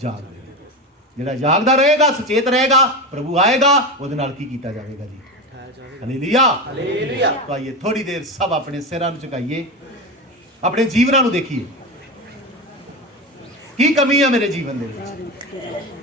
ਜਾਗਦੇ ਰਹੋ। ਜਿਹੜਾ ਜਾਗਦਾ ਰਹੇਗਾ, ਸੁਚੇਤ ਰਹੇਗਾ, ਪ੍ਰਭੂ ਆਏਗਾ, ਉਹਦੇ ਨਾਲ ਕੀ ਕੀਤਾ ਜਾਵੇਗਾ ਜੀ। Hallelujah, hallelujah. ਤਾਂ ਆਈਏ ਥੋੜੀ ਦੇਰ ਸਭ ਆਪਣੇ ਸਿਰਾਂ ਨੂੰ ਝੁਕਾਈਏ, ਆਪਣੇ ਜੀਵਨਾਂ ਨੂੰ ਦੇਖੀਏ, ਕੀ ਕਮੀ ਆ ਮੇਰੇ ਜੀਵਨ ਦੇ ਵਿੱਚ।